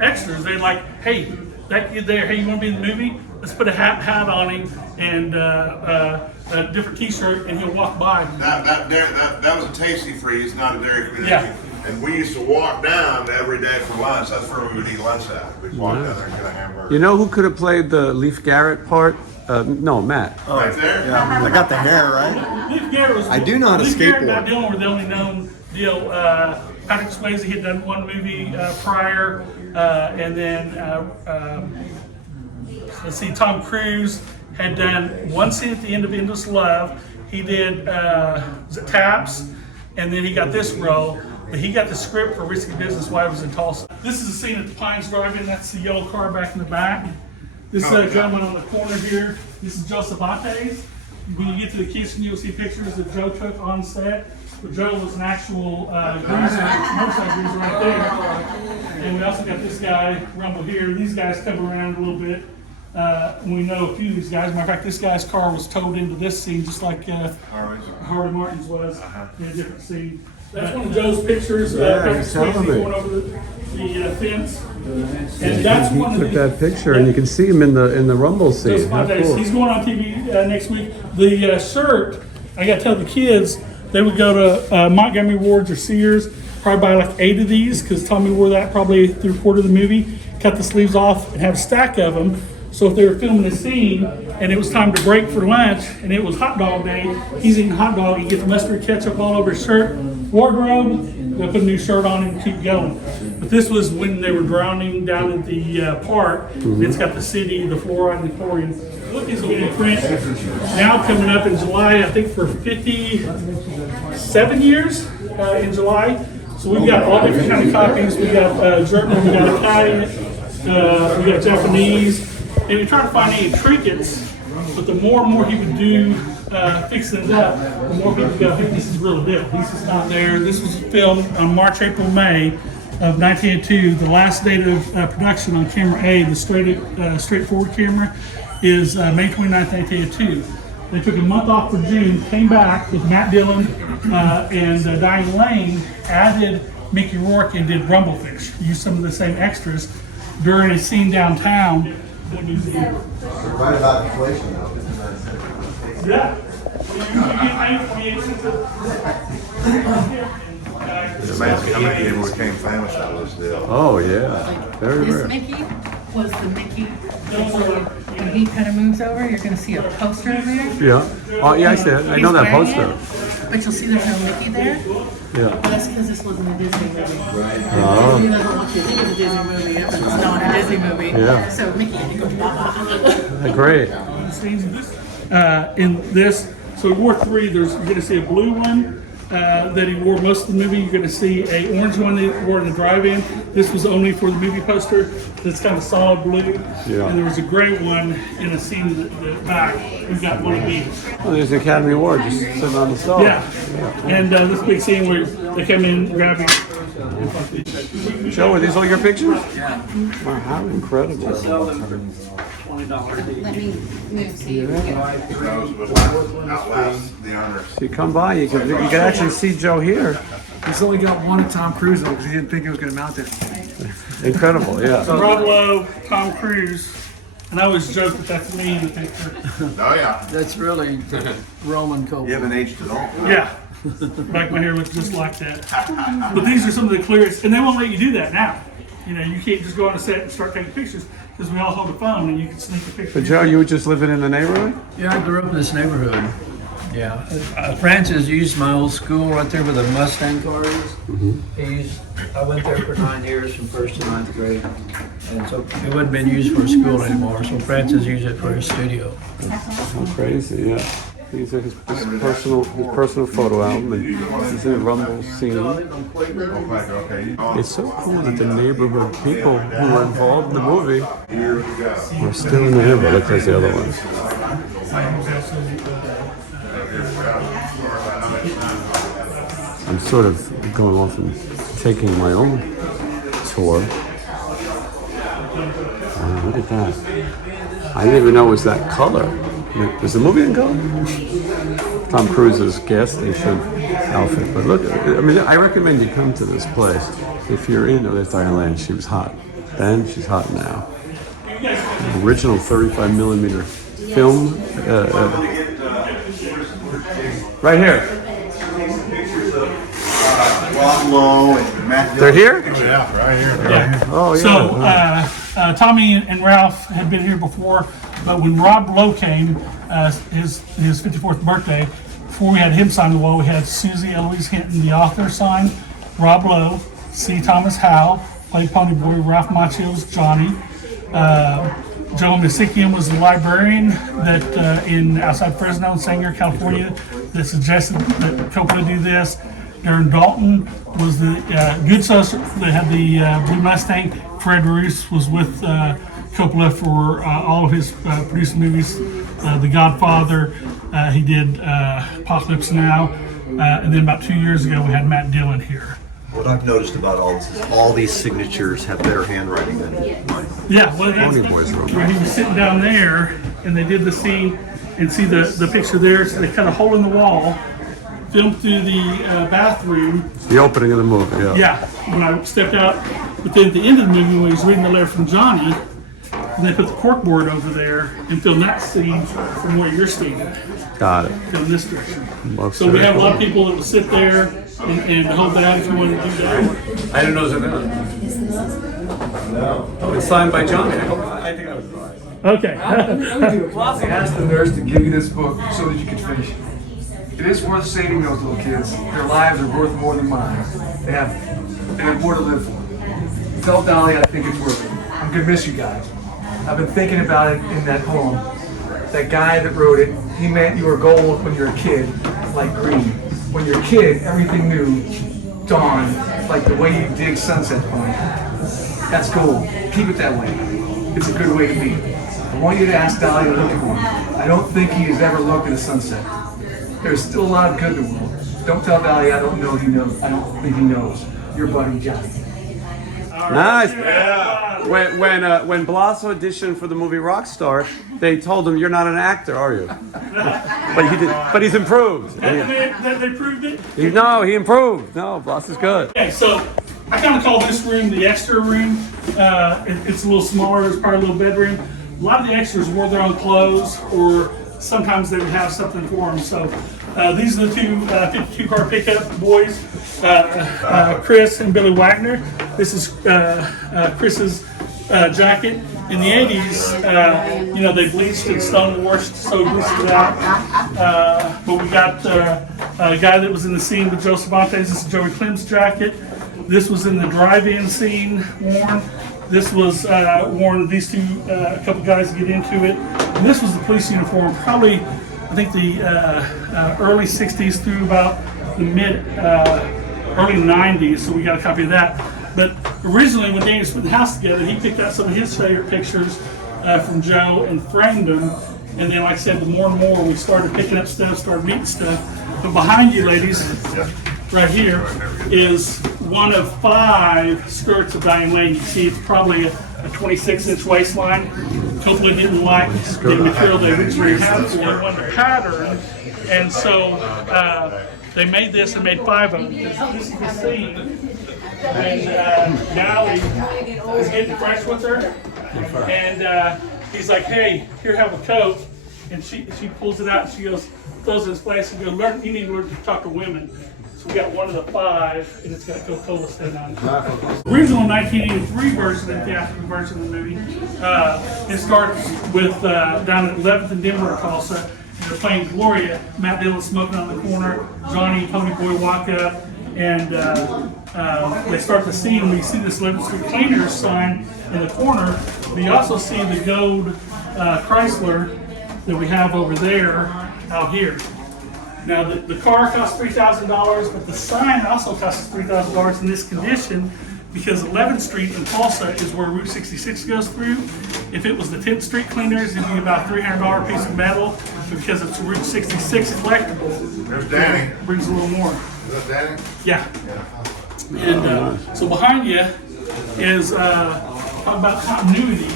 extras. They like, hey, that kid there, hey, you want to be in the movie? Let's put a hat on him and a different T-shirt, and he'll walk by. That was a Tasty Freeze, not a Dairy Community. Yeah. And we used to walk down every day for lunch. That's where we would eat lunch at. We'd walk down there and get a hamburger. You know who could have played the Leif Garrett part? No, Matt. Right there? Yeah, I got the hair, right? Leif Garrett was. I do know how to Leif Garrett and skateboard. Matt Dillon were the only known deal. Patrick Swayze had done one movie prior, and then let's see, Tom Cruise had done one scene at the end of Endless Love. He did was it Taps, and then he got this role. But he got the script for Risky Business while he was in Tulsa. This is a scene at the Pines Drive-In. That's the yellow car back in the back. This gentleman on the corner here, this is Joe Sabates. When you get to the kitchen, you'll see pictures that Joe took on set. But Joe was an actual greaser, motorcycle greaser right there. And we also got this guy, Rumble here. These guys come around a little bit. We know a few of these guys. Matter of fact, this guy's car was towed into this scene, just like Harvey Martin's was in a different scene. That's one of Joe's pictures. Patrick Swayze going over the fence. And that's one of Took that picture, and you can see him in the Rumble scene. How cool. He's going on TV next week. The shirt, I got to tell the kids, they would go to Montgomery Ward's or Sears, probably buy like 8 of these, because Tommy wore that probably 3/4 of the movie, cut the sleeves off and have a stack of them. So if they were filming a scene and it was time to break for lunch and it was hot dog day, he's eating hot dog, he gets mustard ketchup all over his shirt, wardrobe, they'll put a new shirt on and keep going. But this was when they were drowning down at the park. It's got the city, the fluoride and the chlorine. Look, it's going to print now coming up in July, I think for 57 years in July. So we've got all different kind of copies. We got German, we got Italian, we got Japanese. And we try to find any trinkets, but the more and more he would do fixing it up, the more people go, hey, this is real deal. He's just not there. This was filmed on March, April, May of 1982. The last date of production on camera A, the straightforward camera, is May 29th, 1982. They took a month off for June, came back with Matt Dillon and Diane Lane, added Mickey Rourke and did Rumblefish. Used some of the same extras during a scene downtown. Right about inflation, though. Yeah. It's amazing how many people became famous out of this deal. Oh yeah, very This rare. Mickey was the Mickey. When he kind of moves over, you're going to see a poster in there. Yeah. Oh yeah, I see it. I know that He's poster. wearing it, but you'll see there's no Mickey there. Yeah. That's because this wasn't a Disney movie. Oh. Disney doesn't want you to think it's a Disney movie if it's not a Disney movie. Yeah. So Mickey had to go blah. Great. In this, so we wore 3. You're going to see a blue one, that he wore most of the movie. You're going to see a orange one that he wore in the drive-in. This was only for the movie poster. It's kind of solid blue. Yeah. And there was a gray one in a scene in the back. We've got one of these. Oh, there's the Academy Award just sitting on the stove. Yeah. And this big scene where they come in, grab you. Joe, are these all your pictures? Yeah. Wow, how incredible. Let me move so you can get Those would outlast the owners. So you come by, you can actually see Joe here. He's only got one of Tom Cruise though, because he didn't think he was going to mount it. Incredible, yeah. Rob Lowe, Tom Cruise, and I always joke that that's me in the picture. Oh, yeah. That's really Roman Coppola. You haven't aged at all. Yeah. Back my hair looks just like that. But these are some of the clearest, and they won't let you do that now. You know, you can't just go on a set and start taking pictures because we all hold a phone and you can sneak a picture. So Joe, you were just living in the neighborhood? Yeah, I grew up in this neighborhood. Yeah. Francis used my old school right there where the Mustang car is. I went there for 9 years from 1st to 9th grade. And so it wasn't been used for a school anymore, so Francis used it for his studio. That's crazy, yeah. These are his personal photo album, and this is a rumble scene. It's so cool that the neighborhood people who were involved in the movie are still in the neighborhood. Look, there's the other ones. I'm sort of going off and taking my own tour. Look at that. I didn't even know it was that color. Was the movie in color? Tom Cruise's gas station outfit. But look, I mean, I recommend you come to this place if you're in. Oh, there's Diane Lane. She was hot then. She's hot now. Original 35 millimeter film. Right here. Rob Lowe and Matt. They're here? Yeah, right here. Yeah. Oh, yeah. So Tommy and Ralph had been here before, but when Rob Lowe came, his 54th birthday, before we had him sign the wall, we had Susie Eloise Hinton, the author, sign. Rob Lowe, C. Thomas Howell, played Pony Boy. Ralph Macchio's Johnny. Joe Masikian was the librarian that in outside Fresno in Sanger, California, that suggested that Coppola do this. Darren Dalton was the good social that had the Blue Mustang. Fred Roos was with Coppola for all of his produced movies. The Godfather, he did Apocalypse Now, and then about 2 years ago we had Matt Dillon here. What I've noticed about all this is all these signatures have better handwriting than mine. Yeah, well, that's where he was sitting down there, and they did the scene, and see the picture there. So they cut a hole in the wall, filmed through the bathroom. The opening of the movie, yeah. Yeah, when I stepped out, but then at the end of the movie, when he's reading the letter from Johnny, and they put the corkboard over there and filmed that scene from where you're standing. Got it. Filmed this direction. Most So we have a lot of people that will sit there and hold that if you want to do that. I didn't know that. No. Oh, it's signed by Johnny. I think I was right. Okay. I asked the nurse to give you this book so that you could finish it. It is worth saving those little kids. Their lives are worth more than mine. They have more to live for. Tell Dolly I think it's worth it. I'm gonna miss you guys. I've been thinking about it in that poem. That guy that wrote it, he meant you were gold when you're a kid, like green. When you're a kid, everything new, dawn, like the way you dig Sunset Point. That's cool. Keep it that way. It's a good way to be. I want you to ask Dolly to look at one. I don't think he has ever looked at a sunset. There's still a lot of good in the world. Don't tell Dolly I don't know he knows. I don't think he knows. Your buddy, Johnny. Nice. Yeah. When Blas auditioned for the movie Rockstar, they told him, "You're not an actor, are you?" But he did. But he's improved. They proved it? He improved. No, Blas is good. Okay, so I kind of call this room the extra room. It's a little smaller. It's probably a little bedroom. A lot of the extras wore their own clothes, or sometimes they would have something for them. So these are the two 52-car pickup boys, Chris and Billy Wagner. This is Chris's jacket. In the 80s, they bleached and stone washed, so bleached it out. But we got a guy that was in the scene with Joe Cervantes. This is Joey Clem's jacket. This was in the drive-in scene worn. This was worn, these two, a couple guys get into it. And this was the police uniform, probably, I think the early 60s through about the early 90s, so we got a copy of that. But originally, when Danny was putting the house together, he picked out some of his favorite pictures from Joe and framed them. And then, like I said, the more and more we started picking up stuff, started meeting stuff. But behind you, ladies, right here, is one of 5 skirts of Diane Lane. You can see it's probably a 26-inch waistline. Hopefully didn't like the material they originally had for it, wasn't a pattern. And so they made this and made 5 of them. This is the scene. And Nally is getting fresh with her. And he's like, hey, here, have a coat. And she pulls it out and she goes, throws it in his place and goes, you need to learn to talk to women. So we got one of the 5, and it's got Coca-Cola sitting on it. The original 1983 version, the theatrical version of the movie, it starts with down at 11th and Denver in Tulsa. They're playing Gloria, Matt Dillon smoking on the corner, Johnny and Tony Boy walk up, and they start the scene. We see this 11th Street Cleaners sign in the corner. We also see the gold Chrysler that we have over there out here. Now the car costs $3,000, but the sign also costs $3,000 in this condition because 11th Street in Tulsa is where Route 66 goes through. If it was the 10th Street Cleaners, it'd be about a $300 piece of metal, but because it's Route 66 collectible, There's Danny. it brings a little more. Is that Danny? Yeah. And so behind you is talk about continuity.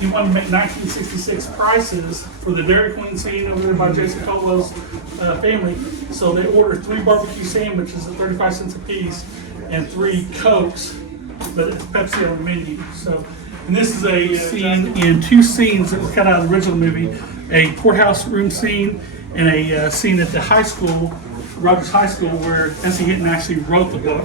You want to make 1966 prices for the Dairy Queen scene over there by Jason Colo's family. So they ordered 3 barbecue sandwiches at 35 cents a piece and 3 Cokes, but it's Pepsi on the menu. So, and this is a scene in 2 scenes that were cut out of the original movie: a courthouse room scene and a scene at the high school, Rogers High School, where N.C. Hinton actually wrote the book.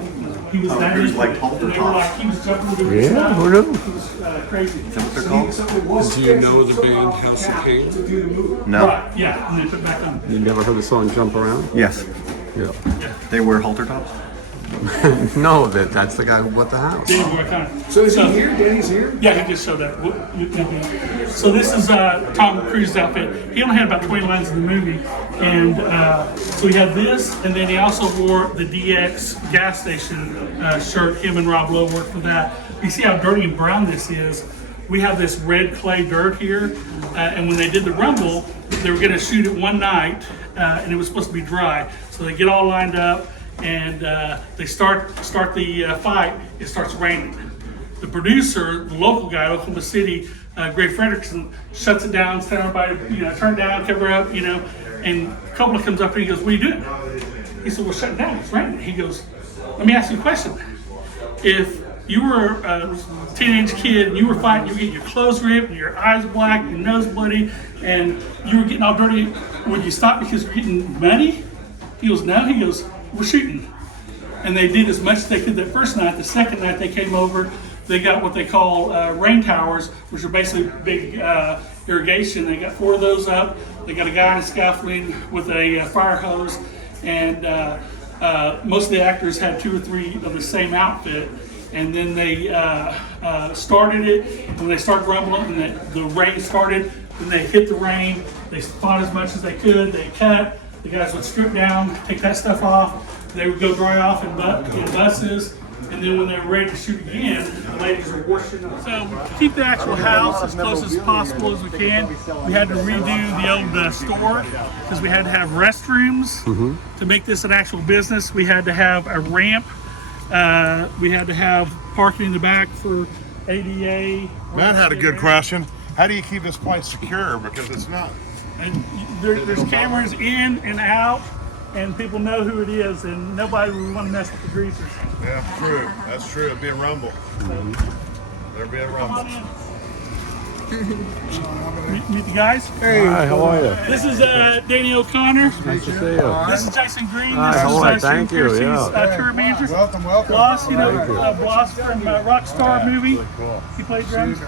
He was that here's like halter tops. He was jumping through the Yeah, who knew? He was crazy. Is that what they're called? Do you know the band House of Pain? No. Right, yeah, and they put it back on. You never heard the song Jump Around? Yes. Yeah. They wear halter tops? No, that's the guy who bought the house. So is he here? Danny's here? Yeah, he just showed that. So this is Tom Cruise's outfit. He only had about 20 lines in the movie, and so he had this, and then he also wore the DX gas station shirt. Him and Rob Lowe worked for that. You see how dirty and brown this is. We have this red clay dirt here, and when they did the Rumble, they were going to shoot it one night, and it was supposed to be dry. So they get all lined up, and they start the fight. It starts raining. The producer, the local guy, Oklahoma City, Greg Fredrickson, shuts it down, tells everybody, turn down, cover up, and Coppola comes up and he goes, "What are you doing?" He said, "We're shutting down. It's raining." He goes, "Let me ask you a question. If you were a teenage kid and you were fighting, you were getting your clothes ripped, and your eyes black, your nose bloody, and you were getting all dirty, would you stop because you're getting muddy?" He goes, "No." He goes, "We're shooting." And they did as much as they could that first night. The second night they came over, they got what they call rain towers, which are basically big irrigation. They got 4 of those up. They got a guy in a scaffolding with a fire hose, and most of the actors had 2 or 3 of the same outfit. And then they started it. When they started rumbling and the rain started, then they hit the rain. They fought as much as they could. They cut. The guys would strip down, take that stuff off. They would go dry off in buses. And then when they were ready to shoot again, the ladies were washing them. So to keep the actual house as close as possible as we can, we had to redo the old store because we had to have restrooms to make this an actual business. We had to have a ramp. We had to have parking in the back for ADA. Matt had a good question. How do you keep this place secure? Because it's not. And there's cameras in and out, and people know who it is, and nobody would want to mess with the greasers. Yeah, true. That's true. It'd be a rumble. There'd be a rumble. Meet the guys. Hey, hi, how are you? This is Danny O'Connor. Nice to see you. This is Jason Green. Hi, how are you? Thank you. PEARCY's tour manager. Welcome. Bloss, Bloss from Rockstar movie. He played drums.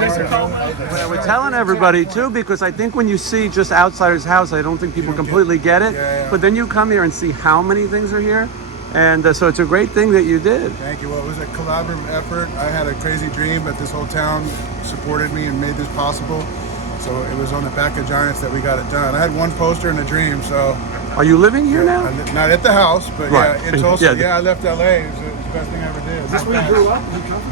Jason Coleman. We're telling everybody too, because I think when you see just Outsider's House, I don't think people completely get it. But then you come here and see how many things are here. And so it's a great thing that you did. Thank you. Well, it was a collaborative effort. I had a crazy dream, but this whole town supported me and made this possible. So it was on the back of Giants that we got it done. I had one poster in a dream, so. Are you living here now? Not at the house, but Right. yeah, in Tulsa. Yeah. I left LA. It was the best thing I ever did. Is this where you grew up?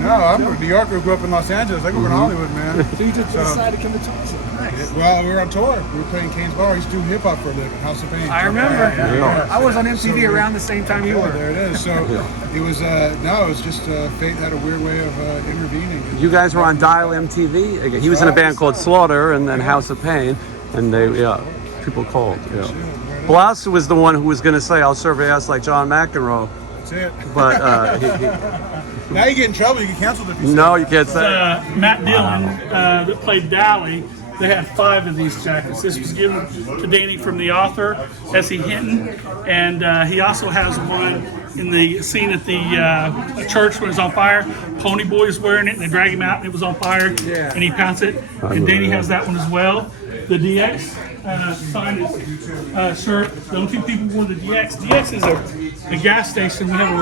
No, I'm from New York. I grew up in Los Angeles. I grew up in Hollywood, man. So you just decided to come to Tulsa. Nice. Well, we were on tour. We were playing Kane's Bar. I used to do hip hop for a living, House of Pain. I remember. Yeah. I was on MTV around the same time you were. There it is. So it was, no, it was just fate had a weird way of intervening. You guys were on Dial MTV. Again, he was in a band called Slaughter, and then House of Pain, and they, people called. Yeah. Blouse was the one who was going to say, "I'll serve your ass like John McEnroe." That's it. But now you get in trouble. You get canceled if you say no, you can't say. Matt Dillon that played Dally. They had 5 of these jackets. This was given to Danny from the author, S.E. Hinton, and he also has one in the scene at the church when it was on fire. Pony Boy is wearing it, and they drag him out, and it was on fire, and he pounds it. And Danny has that one as well. The DX signed his shirt. The only 2 people wore the DX. DX is a gas station. We have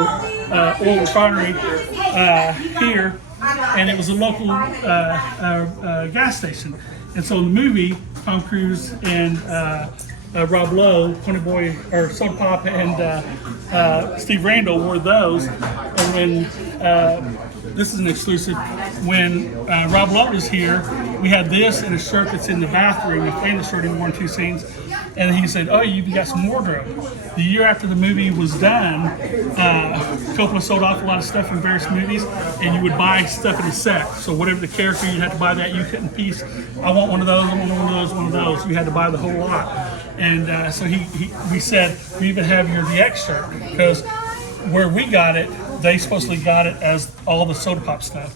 a oil refinery here, and it was a local gas station. And so in the movie, Tom Cruise and Rob Lowe, Pony Boy, or Soda Pop, and Steve Randall wore those. And when this is an exclusive, when Rob Lowe was here, we had this and a shirt that's in the bathroom, a famous shirt in 1 or 2 scenes. And he said, "Oh, you've got some wardrobe." The year after the movie was done, Coppola sold off a lot of stuff from various movies, and you would buy stuff in a set. So whatever the character, you had to buy that. You couldn't piece, I want one of those, I want one of those, one of those. You had to buy the whole lot. And so we said, we even have your DX shirt, because where we got it, they supposedly got it as all the Soda Pop stuff.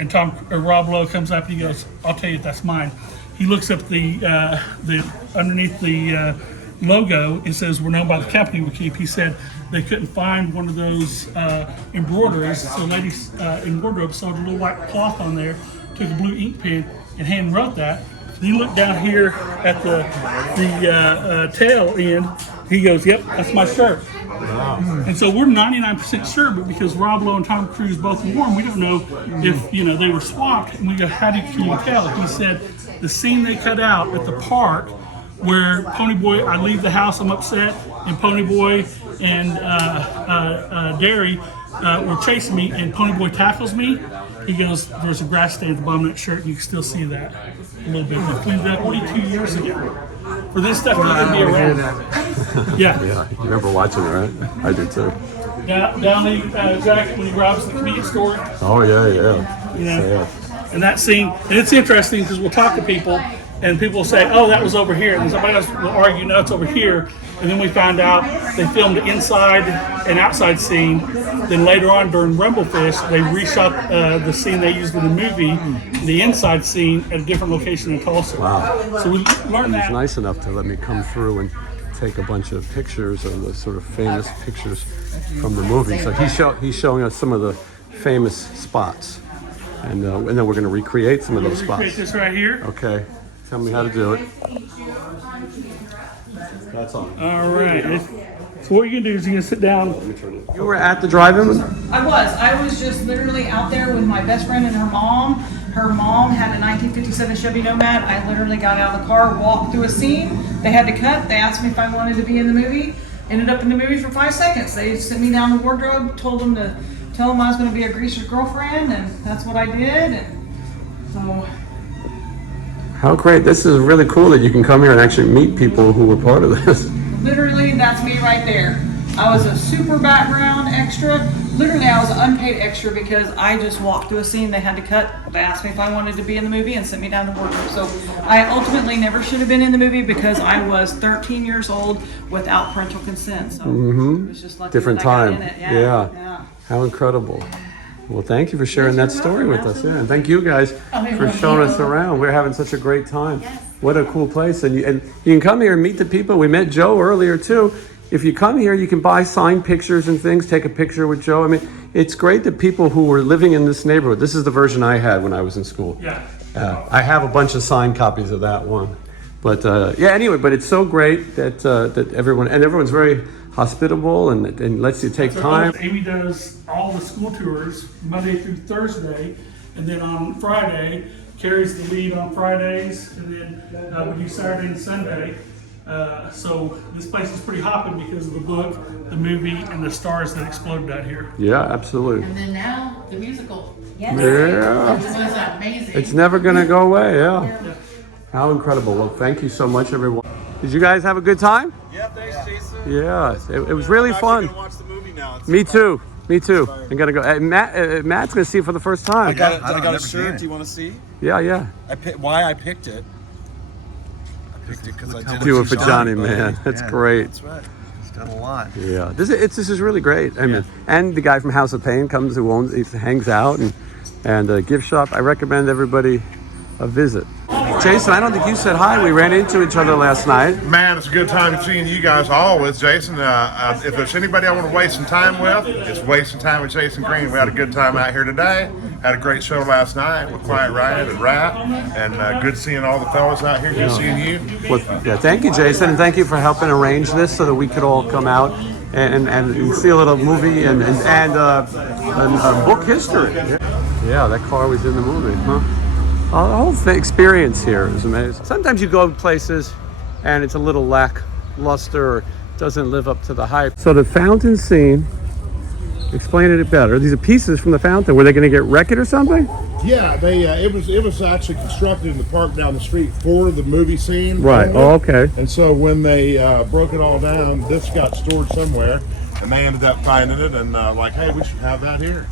And Rob Lowe comes up and he goes, "I'll tell you that's mine." He looks up the underneath the logo. It says, "We're known by the company we keep." He said they couldn't find one of those embroideries, so ladies in wardrobe sewed a little white cloth on there, took a blue ink pen and hand wrote that. Then he looked down here at the tail end. He goes, "Yep, that's my shirt." Wow. And so we're 99% sure, but because Rob Lowe and Tom Cruise both wore them, we don't know if they were swapped. And we go, "How can you tell?" He said the scene they cut out at the park where Pony Boy, I leave the house, I'm upset, and Pony Boy and Derry were chasing me, and Pony Boy tackles me. He goes, "There's a grass stain at the bottom of that shirt, and you can still see that a little bit." We cleaned it up 42 years ago. For this stuff to even be around. Yeah. Yeah, you remember watching it, right? I did too. Downey jacket when he robs the convenience store. Oh yeah. And that scene, and it's interesting because we'll talk to people, and people will say, "Oh, that was over here," and somebody else will argue, "No, it's over here." And then we find out they filmed the inside and outside scene. Then later on during Rumblefish, they reshot the scene they used in the movie, the inside scene, at a different location in Tulsa. Wow. So we learned that. He was nice enough to let me come through and take a bunch of pictures of the sort of famous pictures from the movie. So he's showing us some of the famous spots. And then we're going to recreate some of those spots. Recreate this right here. Okay. Tell me how to do it. That's on. All right. So what you're going to do is you're going to sit down. You were at the drive-in? I was just literally out there with my best friend and her mom. Her mom had a 1957 Chevy Nomad. I literally got out of the car, walked through a scene. They had to cut. They asked me if I wanted to be in the movie. Ended up in the movie for 5 seconds. They sent me down the wardrobe, told them to tell them I was going to be a greaser's girlfriend, and that's what I did. And so. How great. This is really cool that you can come here and actually meet people who were part of this. Literally, that's me right there. I was a super background extra. Literally, I was an unpaid extra because I just walked through a scene they had to cut. They asked me if I wanted to be in the movie and sent me down to wardrobe. So I ultimately never should have been in the movie because I was 13 years old without parental consent. So it was just lucky Different that I got time. in it. Yeah. How incredible. Well, thank you for sharing that story with us. Yeah, and thank you guys for showing us around. We're having such a great time. What a cool place. And you can come here and meet the people. We met Joe earlier too. If you come here, you can buy signed pictures and things, take a picture with Joe. I mean, it's great that people who were living in this neighborhood, this is the version I had when I was in school. Yeah. I have a bunch of signed copies of that one. But anyway, but it's so great that that everyone's very hospitable and lets you take time. Amy does all the school tours Monday through Thursday, And then on Friday, carries the lead on Fridays, and then we do Saturday and Sunday. So this place is pretty hopping because of the book, the movie, and the stars that exploded out here. Yeah, absolutely. And then now, the musical. Yeah. This was amazing. It's never going to go away, yeah. How incredible. Well, thank you so much, everyone. Did you guys have a good time? Yeah, thanks, Jason. Yeah, it was really fun. I'm watch the movie now. Me too. Me too. I'm gonna go. Matt's gonna see it for the first time. I got a shirt. Do you want to see? Yeah. Why I picked it? I picked it because I did Do it for Johnny, man. That's great. That's right. He's done a lot. Yeah, this is really great. I mean, and the guy from House of Pain comes, who owns, he hangs out, and a gift shop. I recommend everybody a visit. Jason, I don't think you said hi. We ran into each other last night. Man, it's a good time seeing you guys always, Jason. If there's anybody I want to waste some time with, it's wasting time with Jason Green. We had a good time out here today. Had a great show last night with Fright-Rags and Ratt, and good seeing all the fellas out here. Good seeing you. Well, yeah, thank you, Jason, and thank you for helping arrange this so that we could all come out and see a little movie and book history. Yeah, that car was in the movie, huh? The whole experience here is amazing. Sometimes you go places and it's a little lackluster or doesn't live up to the hype. So the fountain scene, explain it better. These are pieces from the fountain. Were they going to get wrecked or something? Yeah, they it was actually constructed in the park down the street for the movie scene. Right. Oh, okay. And so when they broke it all down, this got stored somewhere, and they ended up finding it and like, hey, we should have that here.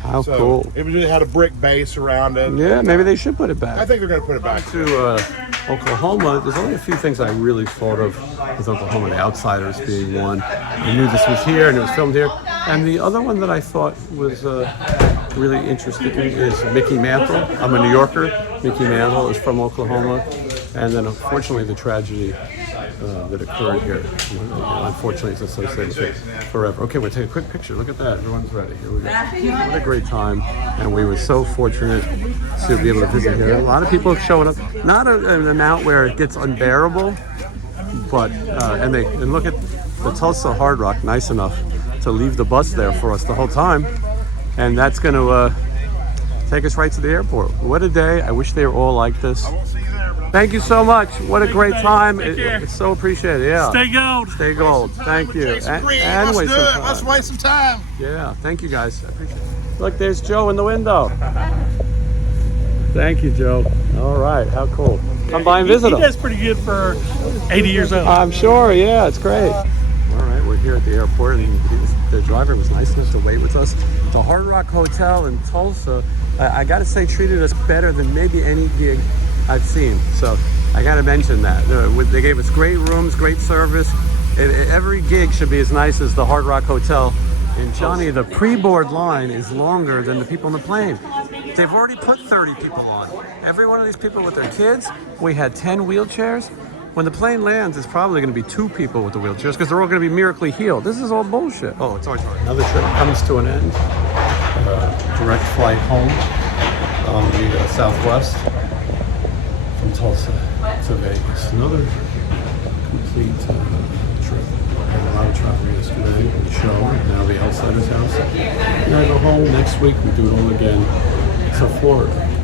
How cool. It had a brick base around it. Yeah, maybe they should put it back. I think they're going to put it back. To Oklahoma, there's only a few things I really thought of with Oklahoma, The Outsiders being one. I knew this was here and it was filmed here. And the other one that I thought was really interesting is Mickey Mantle. I'm a New Yorker. Mickey Mantle is from Oklahoma. And then unfortunately the tragedy that occurred here. Unfortunately, it's associated with it forever. Okay, we'll take a quick picture. Look at that. Everyone's ready. Here we go. What a great time. And we were so fortunate to be able to visit here. A lot of people showing up. Not an amount where it gets unbearable, but, and look at the Tulsa Hard Rock, nice enough to leave the bus there for us the whole time. And that's going to take us right to the airport. What a day. I wish they were all like this. Thank you so much. What a great time. It's so appreciated. Yeah. Stay gold. Stay gold. Thank you. And waste some time. Let's waste some time. Yeah. Thank you guys. I appreciate it. Look, there's Joe in the window. Thank you, Joe. All right. How cool. Come by and visit him. He does pretty good for 80 years old. I'm sure. Yeah. It's great. All right. We're here at the airport, and the driver was nice enough to wait with us. The Hard Rock Hotel in Tulsa, I got to say, treated us better than maybe any gig I've seen. So I got to mention that. They gave us great rooms, great service. Every gig should be as nice as the Hard Rock Hotel. And Johnny, the pre-board line is longer than the people on the plane. They've already put 30 people on. Every one of these people with their kids. We had 10 wheelchairs. When the plane lands, it's probably going to be 2 people with the wheelchairs because they're all going to be miraculously healed. This is all bullshit. Oh, it's always hard. Another trip comes to an end. Direct flight home on the Southwest. From Tulsa to Vegas. Another complete trip. I had a lot of travel yesterday, the show, now the Outsiders house. And I go home next week, we do it all again. So Florida.